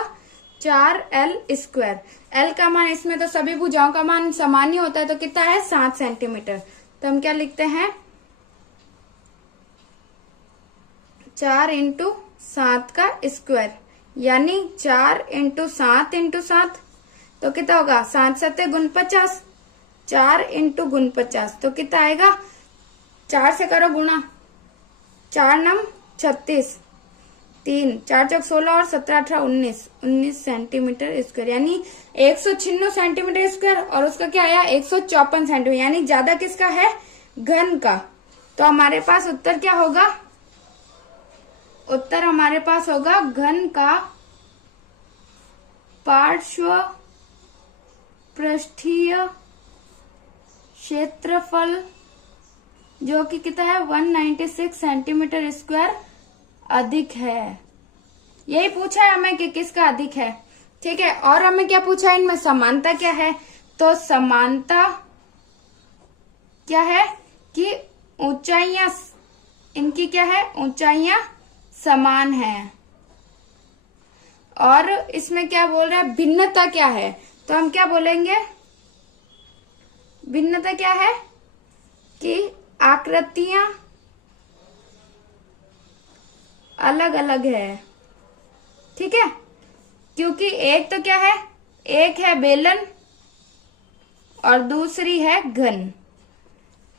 4l²। l का मान इसमें तो सभी भुजाओं का मान समान ही होता है, तो कितना है 7 सेंटीमीटर। तो हम क्या लिखते हैं 4 इंटू 7 का स्क्वायर, यानी 4 इंटू 7 इंटू 7, तो कितना होगा 7 7 गुण 50, 4 इंटू गुण 50, तो कितना आएगा, 4 से करो गुणा, 4 नम 36, 3 4 चौक 16 और 17 18 19 सेंटीमीटर स्क्वायर, यानी 196 सेंटीमीटर स्क्वायर। और उसका क्या आया, 154 सेंटीमीटर, यानी ज्यादा किसका है, घन का। तो हमारे पास उत्तर क्या होगा, उत्तर हमारे पास होगा घन का पार्श्व पृष्ठीय क्षेत्रफल जो कि कितना है, 196 सेंटीमीटर स्क्वायर अधिक है। यही पूछा है हमें कि किसका अधिक है। ठीक है, और हमें क्या पूछा है, इनमें समानता क्या है, तो समानता क्या है कि ऊंचाइयां, इनकी क्या है, ऊंचाइयां समान है। और इसमें क्या बोल रहा है, भिन्नता क्या है, तो हम क्या बोलेंगे, भिन्नता क्या है कि आकृतियां अलग अलग है। ठीक है, क्योंकि एक तो क्या है, एक है बेलन और दूसरी है घन।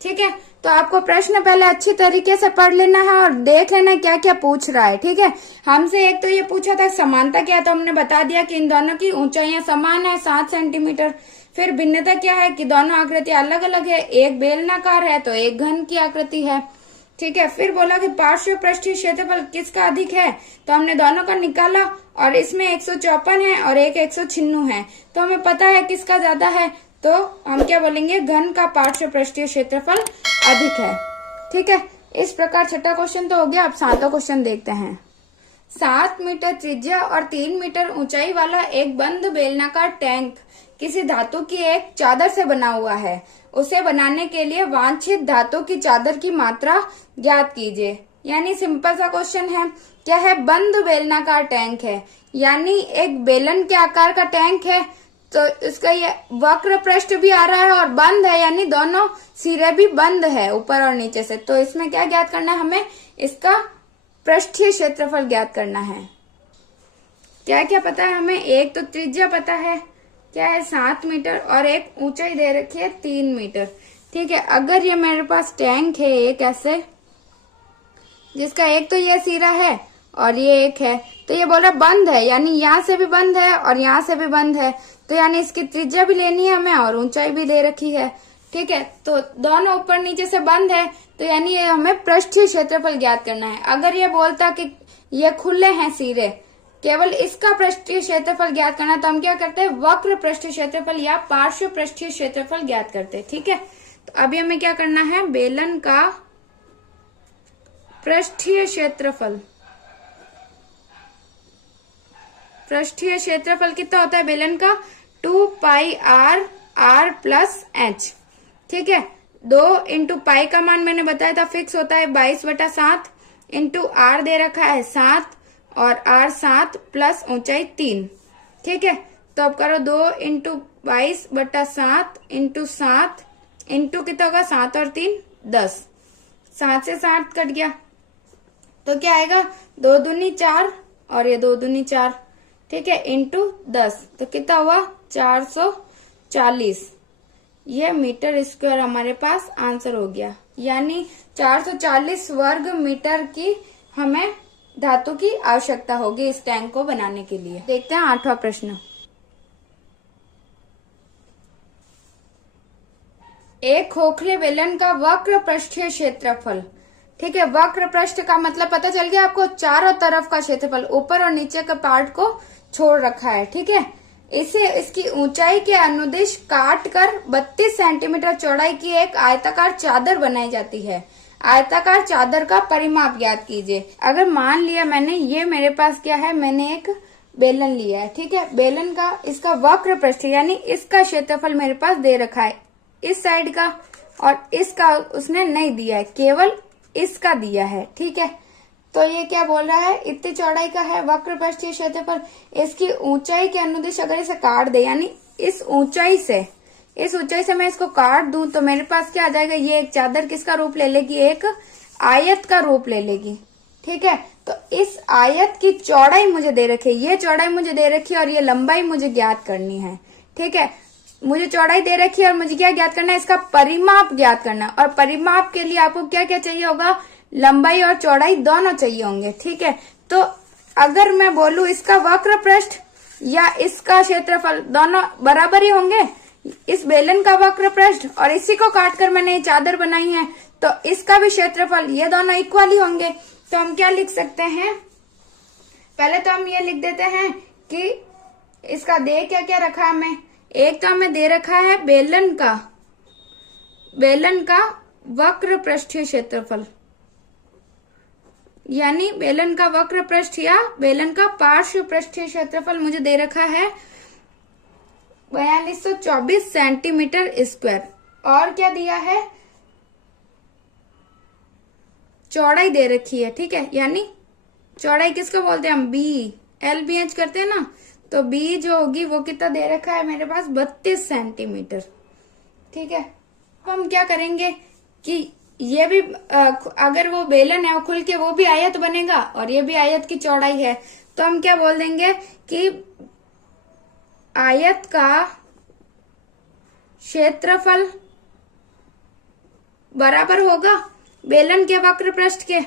ठीक है, तो आपको प्रश्न पहले अच्छी तरीके से पढ़ लेना है और देख लेना क्या क्या पूछ रहा है। ठीक है, हमसे एक तो ये पूछा था समानता क्या है, तो हमने बता दिया कि इन दोनों की ऊंचाइयां समान है 7 सेंटीमीटर। फिर भिन्नता क्या है कि दोनों आकृतियां अलग अलग है, एक बेलनाकार है तो एक घन की आकृति है। ठीक है, फिर बोला कि पार्श्व पृष्ठीय क्षेत्रफल किसका अधिक है, तो हमने दोनों का निकाला और इसमें 154 है और एक 196 है, तो हमें पता है किसका ज्यादा है, तो हम क्या बोलेंगे, घन का पार्श्व पृष्ठीय क्षेत्रफल अधिक है। ठीक है, इस प्रकार छठा क्वेश्चन तो हो गया। अब सातवां क्वेश्चन देखते हैं। 7 मीटर त्रिज्या और 3 मीटर ऊंचाई वाला एक बंद बेलनाकार टैंक किसी धातु की एक चादर से बना हुआ है। उसे बनाने के लिए वांछित धातु की चादर की मात्रा ज्ञात कीजिए। यानी सिंपल सा क्वेश्चन है, क्या है, बंद बेलनाकार टैंक है, यानी एक बेलन के आकार का टैंक है, तो इसका ये वक्र पृष्ठ भी आ रहा है और बंद है, यानी दोनों सिरे भी बंद है ऊपर और नीचे से। तो इसमें क्या ज्ञात करना है, हमें इसका पृष्ठीय क्षेत्रफल ज्ञात करना है। क्या क्या पता है हमें, एक तो त्रिज्या पता है, क्या है 7 मीटर, और एक ऊंचाई दे रखी है 3 मीटर। ठीक है, अगर ये मेरे पास टैंक है एक ऐसे, जिसका एक तो ये सिरा है और ये एक है, तो ये बोल रहा बंद है, यानी यहाँ से भी बंद है और यहाँ से भी बंद है, तो यानी इसकी त्रिज्या भी लेनी है हमें और ऊंचाई भी दे रखी है। ठीक है, तो दोनों ऊपर नीचे से बंद है, तो यानी ये हमें पृष्ठीय क्षेत्रफल ज्ञात करना है। अगर ये बोलता कि ये खुले हैं सिरे, केवल इसका पृष्ठीय क्षेत्रफल ज्ञात करना, तो हम क्या करते हैं, वक्र पृष्ठीय क्षेत्रफल या पार्श्व पृष्ठीय क्षेत्रफल ज्ञात करते हैं। ठीक है, तो अभी हमें क्या करना है, बेलन का पृष्ठीय क्षेत्रफल, पृष्ठीय क्षेत्रफल कितना होता है बेलन का, 2 पाई r प्लस h। ठीक है, 2 इंटू पाई का मान मैंने बताया था फिक्स होता है 22/7 इंटू r दे रखा है 7 और r 7 प्लस ऊंचाई 3। ठीक है, तो अब करो 2 इंटू 22/7 इंटू 7 इंटू कितना होगा, 7 और 3 10, 7 से 7 कट गया, तो क्या आएगा, 2 दूनी 4 और ये 2 दूनी 4। ठीक है, इंटू 10, तो कितना हुआ, 440। ये मीटर स्क्वायर हमारे पास आंसर हो गया, यानी 440 वर्ग मीटर की हमें धातु की आवश्यकता होगी इस टैंक को बनाने के लिए। देखते हैं 8वां प्रश्न। एक खोखले बेलन का वक्र पृष्ठीय क्षेत्रफल। ठीक है, वक्र पृष्ठ का मतलब पता चल गया आपको, चारों तरफ का क्षेत्रफल, ऊपर और नीचे के पार्ट को छोड़ रखा है। ठीक है, इसे इसकी ऊंचाई के अनुदिश काट कर 32 सेंटीमीटर चौड़ाई की एक आयताकार चादर बनाई जाती है। आयताकार चादर का परिमाप ज्ञात कीजिए। अगर मान लिया मैंने, ये मेरे पास क्या है, मैंने एक बेलन लिया है। ठीक है, बेलन का इसका वक्र पृष्ठ यानी इसका क्षेत्रफल मेरे पास दे रखा है, इस साइड का, और इसका उसने नहीं दिया है, केवल इसका दिया है। ठीक है, तो ये क्या बोल रहा है, इतनी चौड़ाई का है वक्र पृष्ठीय क्षेत्रफल, इसकी ऊंचाई के अनुदिश अगर इसे काट दे, यानी इस ऊंचाई से मैं इसको काट दूं, तो मेरे पास क्या आ जाएगा, ये एक चादर किसका रूप ले लेगी, एक आयत का रूप ले लेगी। ठीक है, तो इस आयत की चौड़ाई मुझे दे रखी है, ये चौड़ाई मुझे दे रखी है और ये लंबाई मुझे ज्ञात करनी है। ठीक है, मुझे चौड़ाई दे रखी है और मुझे क्या ज्ञात करना है, इसका परिमाप ज्ञात करना है। और परिमाप के लिए आपको क्या क्या चाहिए होगा, लंबाई और चौड़ाई दोनों चाहिए होंगे। ठीक है, तो अगर मैं बोलूं इसका वक्र पृष्ठ या इसका क्षेत्रफल दोनों बराबर ही होंगे। इस बेलन का वक्र पृष्ठ और इसी को काटकर मैंने ये चादर बनाई है, तो इसका भी क्षेत्रफल, ये दोनों इक्वल ही होंगे। तो हम क्या लिख सकते हैं, पहले तो हम ये लिख देते हैं कि इसका दे क्या क्या रखा है हमें। एक तो हमें दे रखा है बेलन का वक्र पृष्ठीय क्षेत्रफल, यानी बेलन का वक्र पृष्ठ या बेलन का पार्श्व पृष्ठीय क्षेत्रफल मुझे दे रखा है 4224 सेंटीमीटर स्क्वायर। और क्या दिया है, चौड़ाई दे रखी है। ठीक है, यानी चौड़ाई किसको बोलते हैं हम, बी, एल बी एच करते हैं ना, तो बी जो होगी वो कितना दे रखा है मेरे पास, 32 सेंटीमीटर। ठीक है, अब हम क्या करेंगे कि ये भी अगर वो बेलन है वो खुल के वो भी आयत बनेगा और ये भी आयत की चौड़ाई है, तो हम क्या बोल देंगे कि आयत का क्षेत्रफल बराबर होगा बेलन के वक्र पृष्ठ के।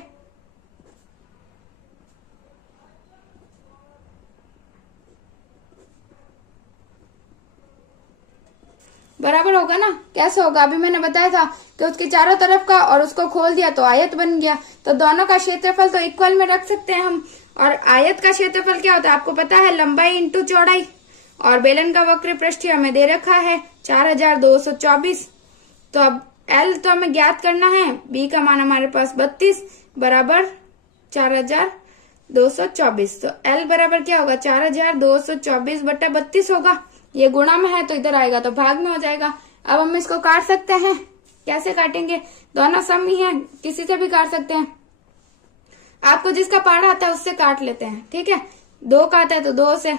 बराबर होगा ना, कैसे होगा, अभी मैंने बताया था कि उसके चारों तरफ का और उसको खोल दिया तो आयत बन गया। तो दोनों का क्षेत्रफल तो इक्वल में रख सकते हैं हम। और आयत का क्षेत्रफल क्या होता है आपको पता है, लंबाई इंटू चौड़ाई। और बेलन का वक्र पृष्ठ हमें दे रखा है 4224। तो अब एल तो हमें ज्ञात करना है, बी का मान हमारे पास 32 बराबर 4224। तो एल बराबर क्या होगा, 4224 बटा 32 होगा। ये गुणा में है तो इधर आएगा तो भाग में हो जाएगा। अब हम इसको काट सकते हैं, कैसे काटेंगे, दोनों सम ही है, किसी से भी काट सकते हैं। आपको जिसका पारा आता है उससे काट लेते हैं। ठीक है, 2 का आता है तो 2 से,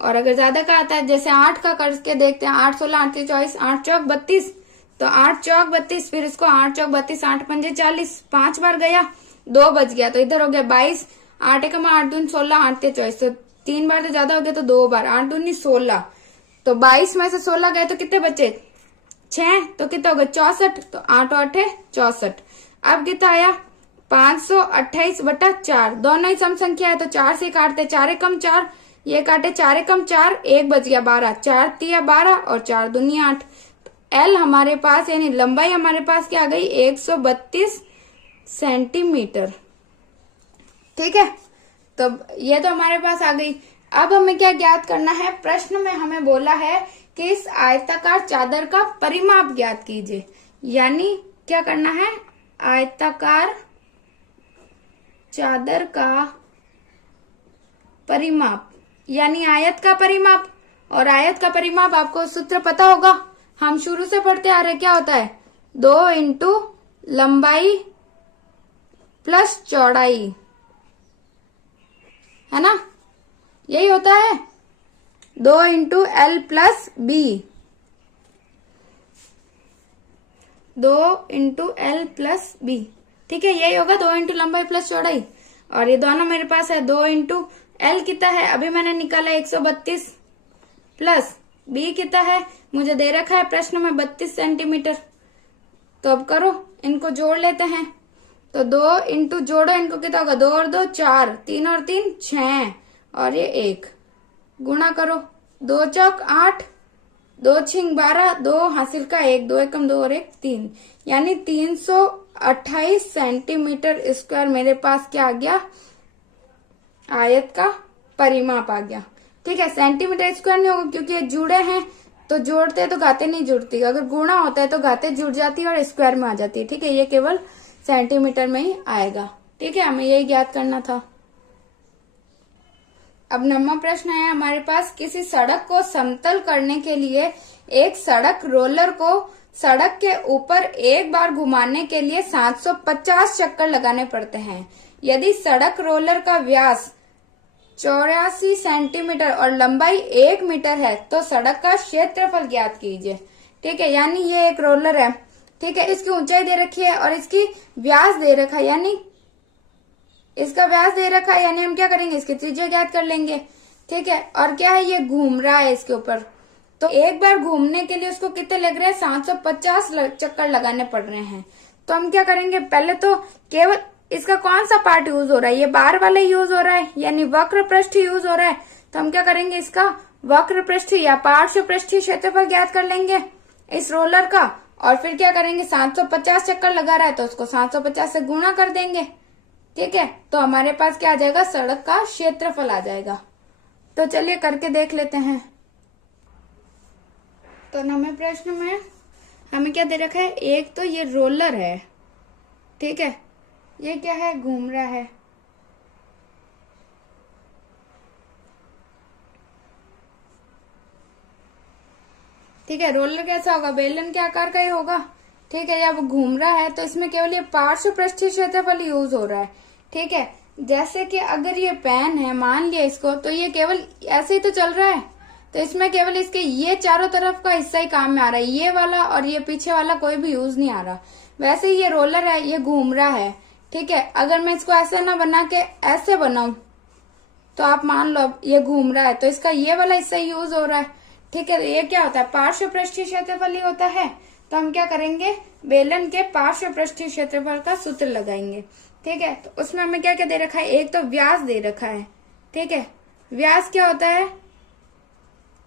और अगर ज्यादा का आता है जैसे 8 का करके देखते हैं, 8 16 8 24 8 चौक 32, तो 8 चौक 32, फिर इसको 8 चौक 32 8 पंजे 40, 5 बार गया, 2 बच गया तो इधर हो गया 22, 8 एकम 8 दून 16 8 24, तो 3 बार तो ज्यादा हो गया तो 2 बार, 8 दूनी 16, तो 22 में से 16 गए तो कितने बचे 6, तो कितना हो गया 64, तो 8 8 64। अब कितना आया 528 बटा 4, दोनों ही सम संख्या है तो 4 से काटते, 4 एकम 4, ये काटे 4 एकम 4, 1 बच गया 12, 4 तिया 12 और 4 दूनी 8। एल हमारे पास यानी लंबाई हमारे पास क्या आ गई 132 सेंटीमीटर। ठीक है, तो ये तो हमारे पास आ गई। अब हमें क्या ज्ञात करना है, प्रश्न में हमें बोला है कि इस आयताकार चादर का परिमाप ज्ञात कीजिए। यानी क्या करना है, आयताकार चादर का परिमाप, यानी आयत का परिमाप। और आयत का परिमाप आपको सूत्र पता होगा, हम शुरू से पढ़ते आ रहे, क्या होता है 2 इंटू लंबाई प्लस चौड़ाई, है ना, यही होता है 2 into L plus B, 2 into L plus B. ठीक है, यही होगा 2 इंटू लंबाई प्लस चौड़ाई। और ये दोनों मेरे पास है 2 इंटू एल कितना है, अभी मैंने निकाला 132 प्लस बी कितना है, मुझे दे रखा है प्रश्न में 32 सेंटीमीटर। तो अब करो, इनको जोड़ लेते हैं। तो 2 इंटू जोड़ो इनको, कितना होगा 2 और 2 4, 3 और 3 6 और ये 1, गुणा करो 2 चौक 8, 2 छिंग 12, 2 हासिल का 1, 2 एकम 2 और 1 3, यानी 328 सेंटीमीटर स्क्वायर मेरे पास क्या आ गया, आयत का परिमाप आ गया। ठीक है, सेंटीमीटर स्क्वायर नहीं होगा क्योंकि ये जुड़े हैं, तो जोड़ते तो घाते नहीं जुड़ती, अगर गुणा होता है तो घाते जुड़ जाती है और स्क्वायर में आ जाती है। ठीक है, ये केवल सेंटीमीटर में ही आएगा। ठीक है, हमें यही ज्ञात करना था। अब 9वां प्रश्न है हमारे पास, किसी सड़क को समतल करने के लिए एक सड़क रोलर को सड़क के ऊपर एक बार घुमाने के लिए 750 चक्कर लगाने पड़ते हैं। यदि सड़क रोलर का व्यास 84 सेंटीमीटर और लंबाई 1 मीटर है तो सड़क का क्षेत्रफल ज्ञात कीजिए। ठीक है, यानी ये एक रोलर है। ठीक है, इसकी ऊंचाई दे रखी है और इसकी व्यास दे रखा है, यानी इसका व्यास दे रखा है, यानी हम क्या करेंगे, इसकी त्रिज्या ज्ञात कर लेंगे। ठीक है, और क्या है, ये घूम रहा है इसके ऊपर, तो एक बार घूमने के लिए उसको कितने लग रहे हैं, 750 चक्कर लगाने पड़ रहे हैं। तो हम क्या करेंगे, पहले तो केवल इसका कौन सा पार्ट यूज हो रहा है, ये बार वाला यूज हो रहा है यानी वक्र पृष्ठ यूज हो रहा है। तो हम क्या करेंगे, इसका वक्र पृष्ठ या पार्श्व पृष्ठीय क्षेत्रफल ज्ञात कर लेंगे इस रोलर का, और फिर क्या करेंगे, 750 चक्कर लगा रहा है तो उसको 750 से गुणा कर देंगे। ठीक है, तो हमारे पास क्या आ जाएगा, सड़क का क्षेत्रफल आ जाएगा। तो चलिए करके देख लेते हैं। तो हमें प्रश्न में हमें क्या दे रखा है, एक तो ये रोलर है, ठीक है, ये क्या है, घूम रहा है। ठीक है, रोलर कैसा होगा, बेलन के आकार का ही होगा। ठीक है, जब घूम रहा है तो इसमें केवल ये पार्श्व पृष्ठीय क्षेत्रफल यूज हो रहा है। ठीक है, जैसे कि अगर ये पेन है, मान लिया इसको, तो ये केवल ऐसे ही तो चल रहा है, तो इसमें केवल इसके ये चारों तरफ का हिस्सा ही काम में आ रहा है, ये वाला और ये पीछे वाला कोई भी यूज नहीं आ रहा। वैसे ही ये रोलर है, ये घूम रहा है। ठीक है, अगर मैं इसको ऐसे ना बना के ऐसे बनाऊं तो आप मान लो अब ये घूम रहा है तो इसका ये वाला हिस्सा यूज हो रहा है। ठीक है, ये क्या होता है, पार्श्व पृष्ठीय क्षेत्रफल ही होता है। तो हम क्या करेंगे, बेलन के पार्श्व पृष्ठीय क्षेत्रफल का सूत्र लगाएंगे। ठीक है, तो उसमें हमें क्या क्या दे रखा है, एक तो व्यास दे रखा है। ठीक है, व्यास क्या होता है,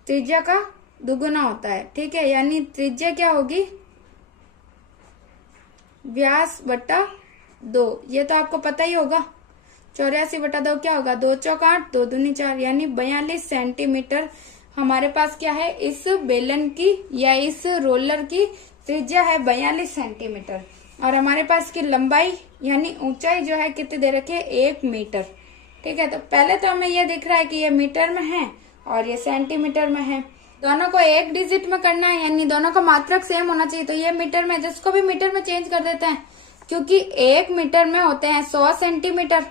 त्रिज्या का दुगुना होता है। ठीक है, यानी त्रिज्या क्या होगी, व्यास बटा 2, ये तो आपको पता ही होगा। 84 बटा 2 क्या होगा, 2 चौक 8, 2 दूनी 4, यानी 42 सेंटीमीटर हमारे पास क्या है, इस बेलन की या इस रोलर की त्रिज्या है 42 सेंटीमीटर। और हमारे पास की लंबाई यानी ऊंचाई जो है कितनी दे रखी है, 1 मीटर। ठीक है, तो पहले तो हमें यह दिख रहा है कि ये मीटर में है और ये सेंटीमीटर में है। दोनों को एक डिजिट में करना है, यानी दोनों का मात्रक सेम होना चाहिए। तो ये मीटर में, जिसको भी मीटर में चेंज कर देते हैं, क्योंकि 1 मीटर में होते हैं 100 सेंटीमीटर।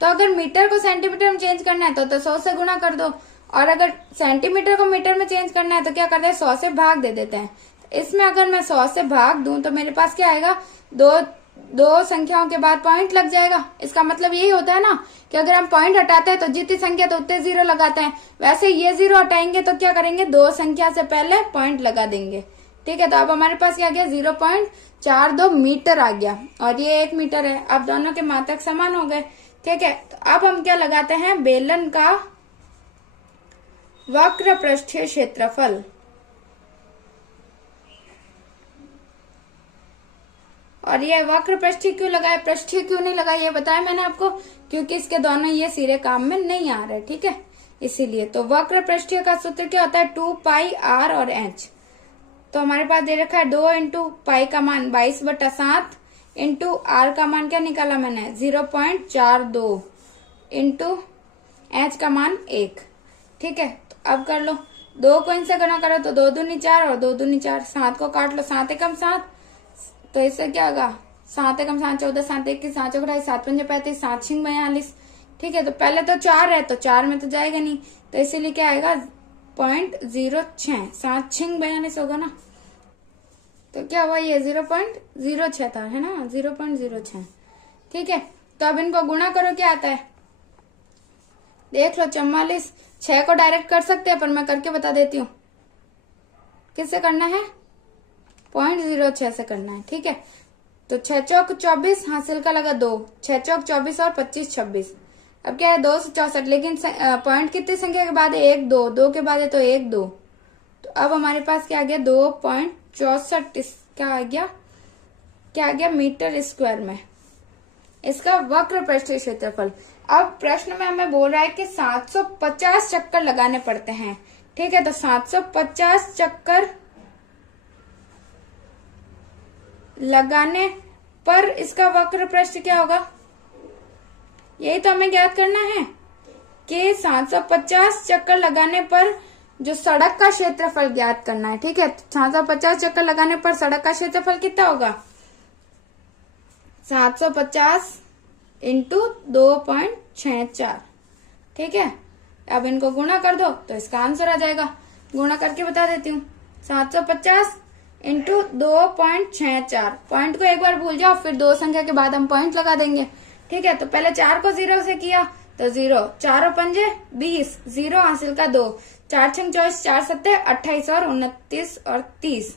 तो अगर मीटर को सेंटीमीटर में चेंज करना है तो 100 से गुणा कर दो, और अगर सेंटीमीटर को मीटर में चेंज करना है तो क्या करते हैं, 100 से भाग दे देते हैं। इसमें अगर मैं 100 से भाग दूं तो मेरे पास क्या आएगा, दो संख्याओं के बाद पॉइंट लग जाएगा। इसका मतलब यही होता है ना कि अगर हम पॉइंट हटाते हैं तो जितनी संख्या तो उतने जीरो लगाते हैं, वैसे ये जीरो हटाएंगे तो क्या करेंगे, 2 संख्या से पहले पॉइंट लगा देंगे। ठीक है, तो अब हमारे पास क्या आ गया, 0.42 मीटर आ गया, और ये 1 मीटर है। अब दोनों के मात्रक समान हो गए। ठीक है, तो अब हम क्या लगाते हैं, बेलन का वक्र पृष्ठीय क्षेत्रफल। और ये वक्र पृष्ठीय क्यों लगाया, पृष्ठीय क्यों नहीं लगाया, ये बताया मैंने आपको, क्योंकि इसके दोनों ये सिरे काम में नहीं आ रहे। ठीक है, इसीलिए। तो वक्र पृष्ठीय का सूत्र क्या होता है, 2 पाई r और h। तो हमारे पास दे रखा है 2 इंटू पाई का मान 22/7 इंटू r का मान क्या निकाला मैंने, 0.42 इंटू h का मान 1। ठीक है, तो अब कर लो, 2 को इनसे गुणा करो तो 2 दूनी 4 और 2 दूनी 4, 7 को काट लो, 7 एकम 7, तो इससे क्या होगा, 7 एकम 7 14, 7 1 7 चौक 28, 7 पंजे 35, 7 छिंग 42। ठीक है, तो पहले तो 4 है तो 4 में तो जाएगा नहीं, तो इसीलिए क्या आएगा, 0.06, 7 छिंग 42 होगा ना, तो क्या हुआ, ये 0.06 था, है ना, 0.06। ठीक है, तो अब इनको गुणा करो, क्या आता है देख लो, 44। 6 को डायरेक्ट कर सकते हैं पर मैं करके बता देती हूँ, किससे करना है, 0.06 से करना है। ठीक है, तो 6 चौक 24, हासिल का लगा 2, 6 चौक 24 और 25 26। अब क्या है, 2 से 64, लेकिन पॉइंट कितनी संख्या के बाद है, 1 2, 2 के बाद है तो 1 2। तो अब हमारे पास क्या आ गया, 2.64, क्या आ गया मीटर स्क्वायर में इसका वक्र पृष्ठीय क्षेत्रफल। अब प्रश्न में हमें बोल रहा है कि 750 चक्कर लगाने पड़ते हैं। ठीक है, तो 750 चक्कर लगाने पर इसका वक्र पृष्ठ क्या होगा, यही तो हमें ज्ञात करना है कि 750 चक्कर लगाने पर जो सड़क का क्षेत्रफल ज्ञात करना है। ठीक है, 750 चक्कर लगाने पर सड़क का क्षेत्रफल कितना होगा, 750 इंटू 2.64। ठीक है, अब इनको गुणा कर दो तो इसका आंसर आ जाएगा। गुणा करके बता देती हूँ, 750 इंटू 2.64। पॉइंट को एक बार भूल जाओ, फिर 2 संख्या के बाद हम पॉइंट लगा देंगे। ठीक है, तो पहले 4 को 0 से किया तो 0, 4 पंजे 20, 0 हासिल का 2, 4 छंग 24, 4 सत्ते 28 और 29 और 30।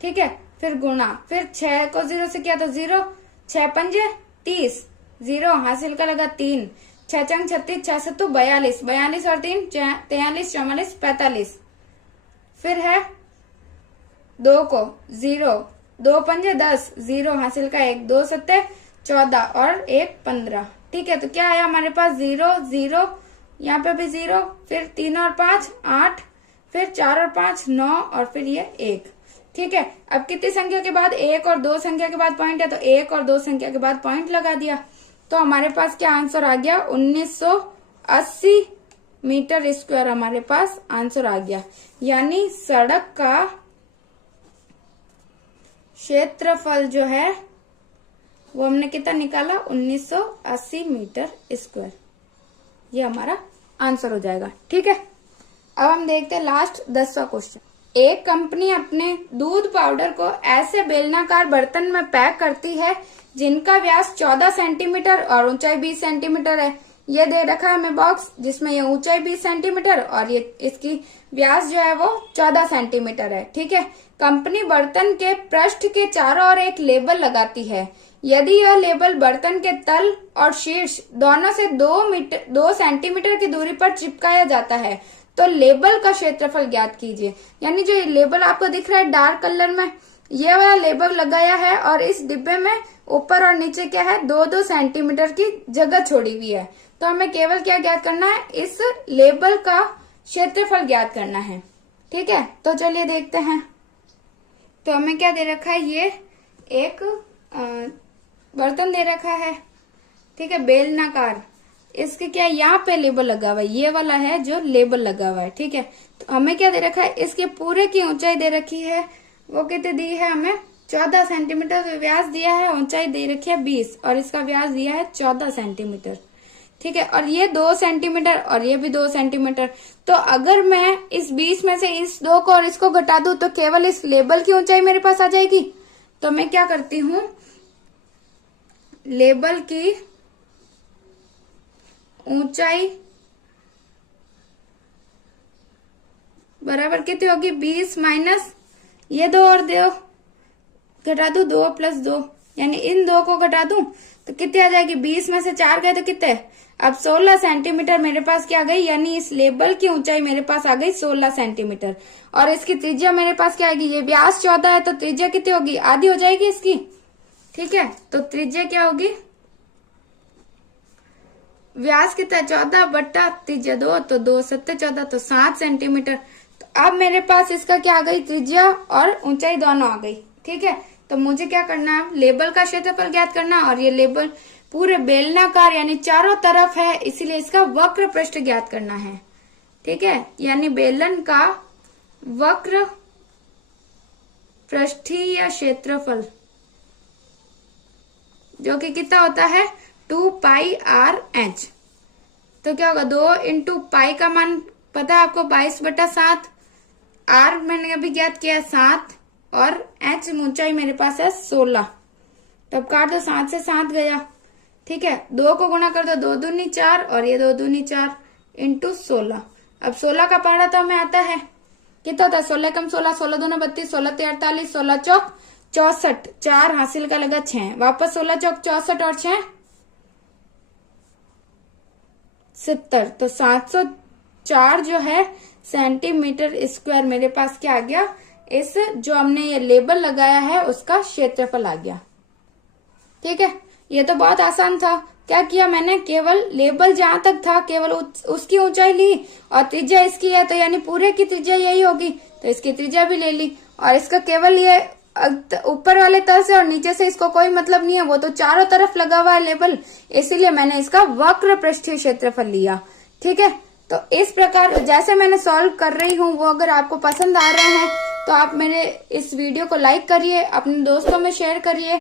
ठीक है, फिर गुणा, फिर 6 को 0 से किया तो 0, 6 पंजे 30, 0 हासिल का लगा 3, 6 छंग 36, 6 सत्तू 42, 42 और 3 43, 44, 45। फिर है 2 को 0, 2 पंजे 10, 0 हासिल का 1, 2 सत्ते 14 और 1 15। ठीक है, तो क्या आया हमारे पास 0 0, यहाँ पे भी 0, फिर 3 और 5 8, फिर 4 और 5 9 और फिर ये 1। ठीक है, अब कितनी संख्या के बाद 1 और 2 संख्या के बाद पॉइंट है, तो 1 और 2 संख्या के बाद पॉइंट लगा दिया। तो हमारे पास क्या आंसर आ गया, 1980 मीटर स्क्वायर हमारे पास आंसर आ गया। यानी सड़क का क्षेत्रफल जो है वो हमने कितना निकाला, 1980 मीटर स्क्वायर। ये हमारा आंसर हो जाएगा। ठीक है, अब हम देखते हैं लास्ट 10वां क्वेश्चन। एक कंपनी अपने दूध पाउडर को ऐसे बेलनाकार बर्तन में पैक करती है जिनका व्यास 14 सेंटीमीटर और ऊंचाई 20 सेंटीमीटर है। ये दे रखा है हमें बॉक्स जिसमें ये ऊंचाई 20 सेंटीमीटर और ये इसकी व्यास जो है वो 14 सेंटीमीटर है। ठीक है, कंपनी बर्तन के पृष्ठ के चारों ओर एक लेबल लगाती है। यदि यह लेबल बर्तन के तल और शीर्ष दोनों से 2 सेंटीमीटर की दूरी पर चिपकाया जाता है तो लेबल का क्षेत्रफल ज्ञात कीजिए। यानी जो लेबल आपको दिख रहा है डार्क कलर में, ये वाला लेबल लगाया है और इस डिब्बे में ऊपर और नीचे क्या है, 2-2 सेंटीमीटर की जगह छोड़ी हुई है। तो हमें केवल क्या ज्ञात करना है, इस लेबल का क्षेत्रफल ज्ञात करना है। ठीक है, तो चलिए देखते हैं। तो हमें क्या दे रखा है, ये एक बर्तन दे रखा है। ठीक है, बेलनाकार, इसके क्या यहाँ पे लेबल लगा हुआ है, ये वाला है जो लेबल लगा हुआ है। ठीक है, तो हमें क्या दे रखा है, इसके पूरे की ऊंचाई दे रखी है, वो कितनी दी है हमें, 14 सेंटीमीटर व्यास दिया है, ऊंचाई दे रखी है 20 और इसका व्यास दिया है 14 सेंटीमीटर। ठीक है, और ये 2 सेंटीमीटर और ये भी 2 सेंटीमीटर। तो अगर मैं इस 20 में से इस 2 को और इसको घटा दूं तो केवल इस लेबल की ऊंचाई मेरे पास आ जाएगी। तो मैं क्या करती हूँ, लेबल की ऊंचाई बराबर कितनी होगी, 20 माइनस ये 2 और 2 घटा दू, 2 + 2, यानी इन 2 को घटा दूं तो कितनी आ जाएगी, 20 में से 4 गए तो कितने, अब 16 सेंटीमीटर मेरे पास क्या आ गई, यानी इस लेबल की ऊंचाई मेरे पास आ गई 16 सेंटीमीटर। और इसकी त्रिज्या मेरे पास क्या आएगी, ये व्यास 14 है तो त्रिज्या कितनी होगी, आधी हो जाएगी इसकी। ठीक है, तो त्रिज्या क्या होगी, व्यास कितना 14 बट्टा त्रिज्या 2, तो 2 सत्ते 14, तो 7 सेंटीमीटर। तो अब मेरे पास इसका क्या आ गई, त्रिज्या और ऊंचाई दोनों आ गई। ठीक है, तो मुझे क्या करना है, लेबल का क्षेत्रफल ज्ञात करना, और ये लेबल पूरे बेलनाकार यानी चारों तरफ है, इसीलिए इसका वक्र पृष्ठ ज्ञात करना है। ठीक है, यानी बेलन का वक्र पृष्ठीय क्षेत्रफल जो कि कितना होता है, 2πr/h। तो क्या होगा, 2 × पाई का मान पता है आपको 22/7, r मैंने अभी ज्ञात किया 7 और h ऊंचाई मेरे पास है 16। तब काट दो, 7 से 7 गया। ठीक है, 2 को गुणा कर दो, 2 दूनी 4 और ये 2 दूनी 4 × 16। अब 16 का पहाड़ा तो हमें आता है, कितना होता है, 16 कम 16, 16 दूना 32, 16 × 48, 16 चौक 64, 4 हासिल का लगा 6, वापस 16 चौक 64 और 6 70, तो 704 जो है सेंटीमीटर स्क्वायर मेरे पास क्या आ गया, इस जो हमने ये लेबल लगाया है उसका क्षेत्रफल आ गया। ठीक है, ये तो बहुत आसान था। क्या किया मैंने, केवल लेबल जहां तक था केवल उसकी ऊंचाई ली और त्रिज्या इसकी है, तो यानी पूरे की त्रिज्या यही होगी, तो इसकी त्रिज्या भी ले ली। और इसका केवल ये ऊपर वाले तल से और नीचे से इसको कोई मतलब नहीं है, वो तो चारों तरफ लगा हुआ है लेबल, इसीलिए मैंने इसका वक्र पृष्ठीय क्षेत्रफल लिया। ठीक है, तो इस प्रकार जैसे मैंने सॉल्व कर रही हूँ वो अगर आपको पसंद आ रहे हैं तो आप मेरे इस वीडियो को लाइक करिए, अपने दोस्तों में शेयर करिए।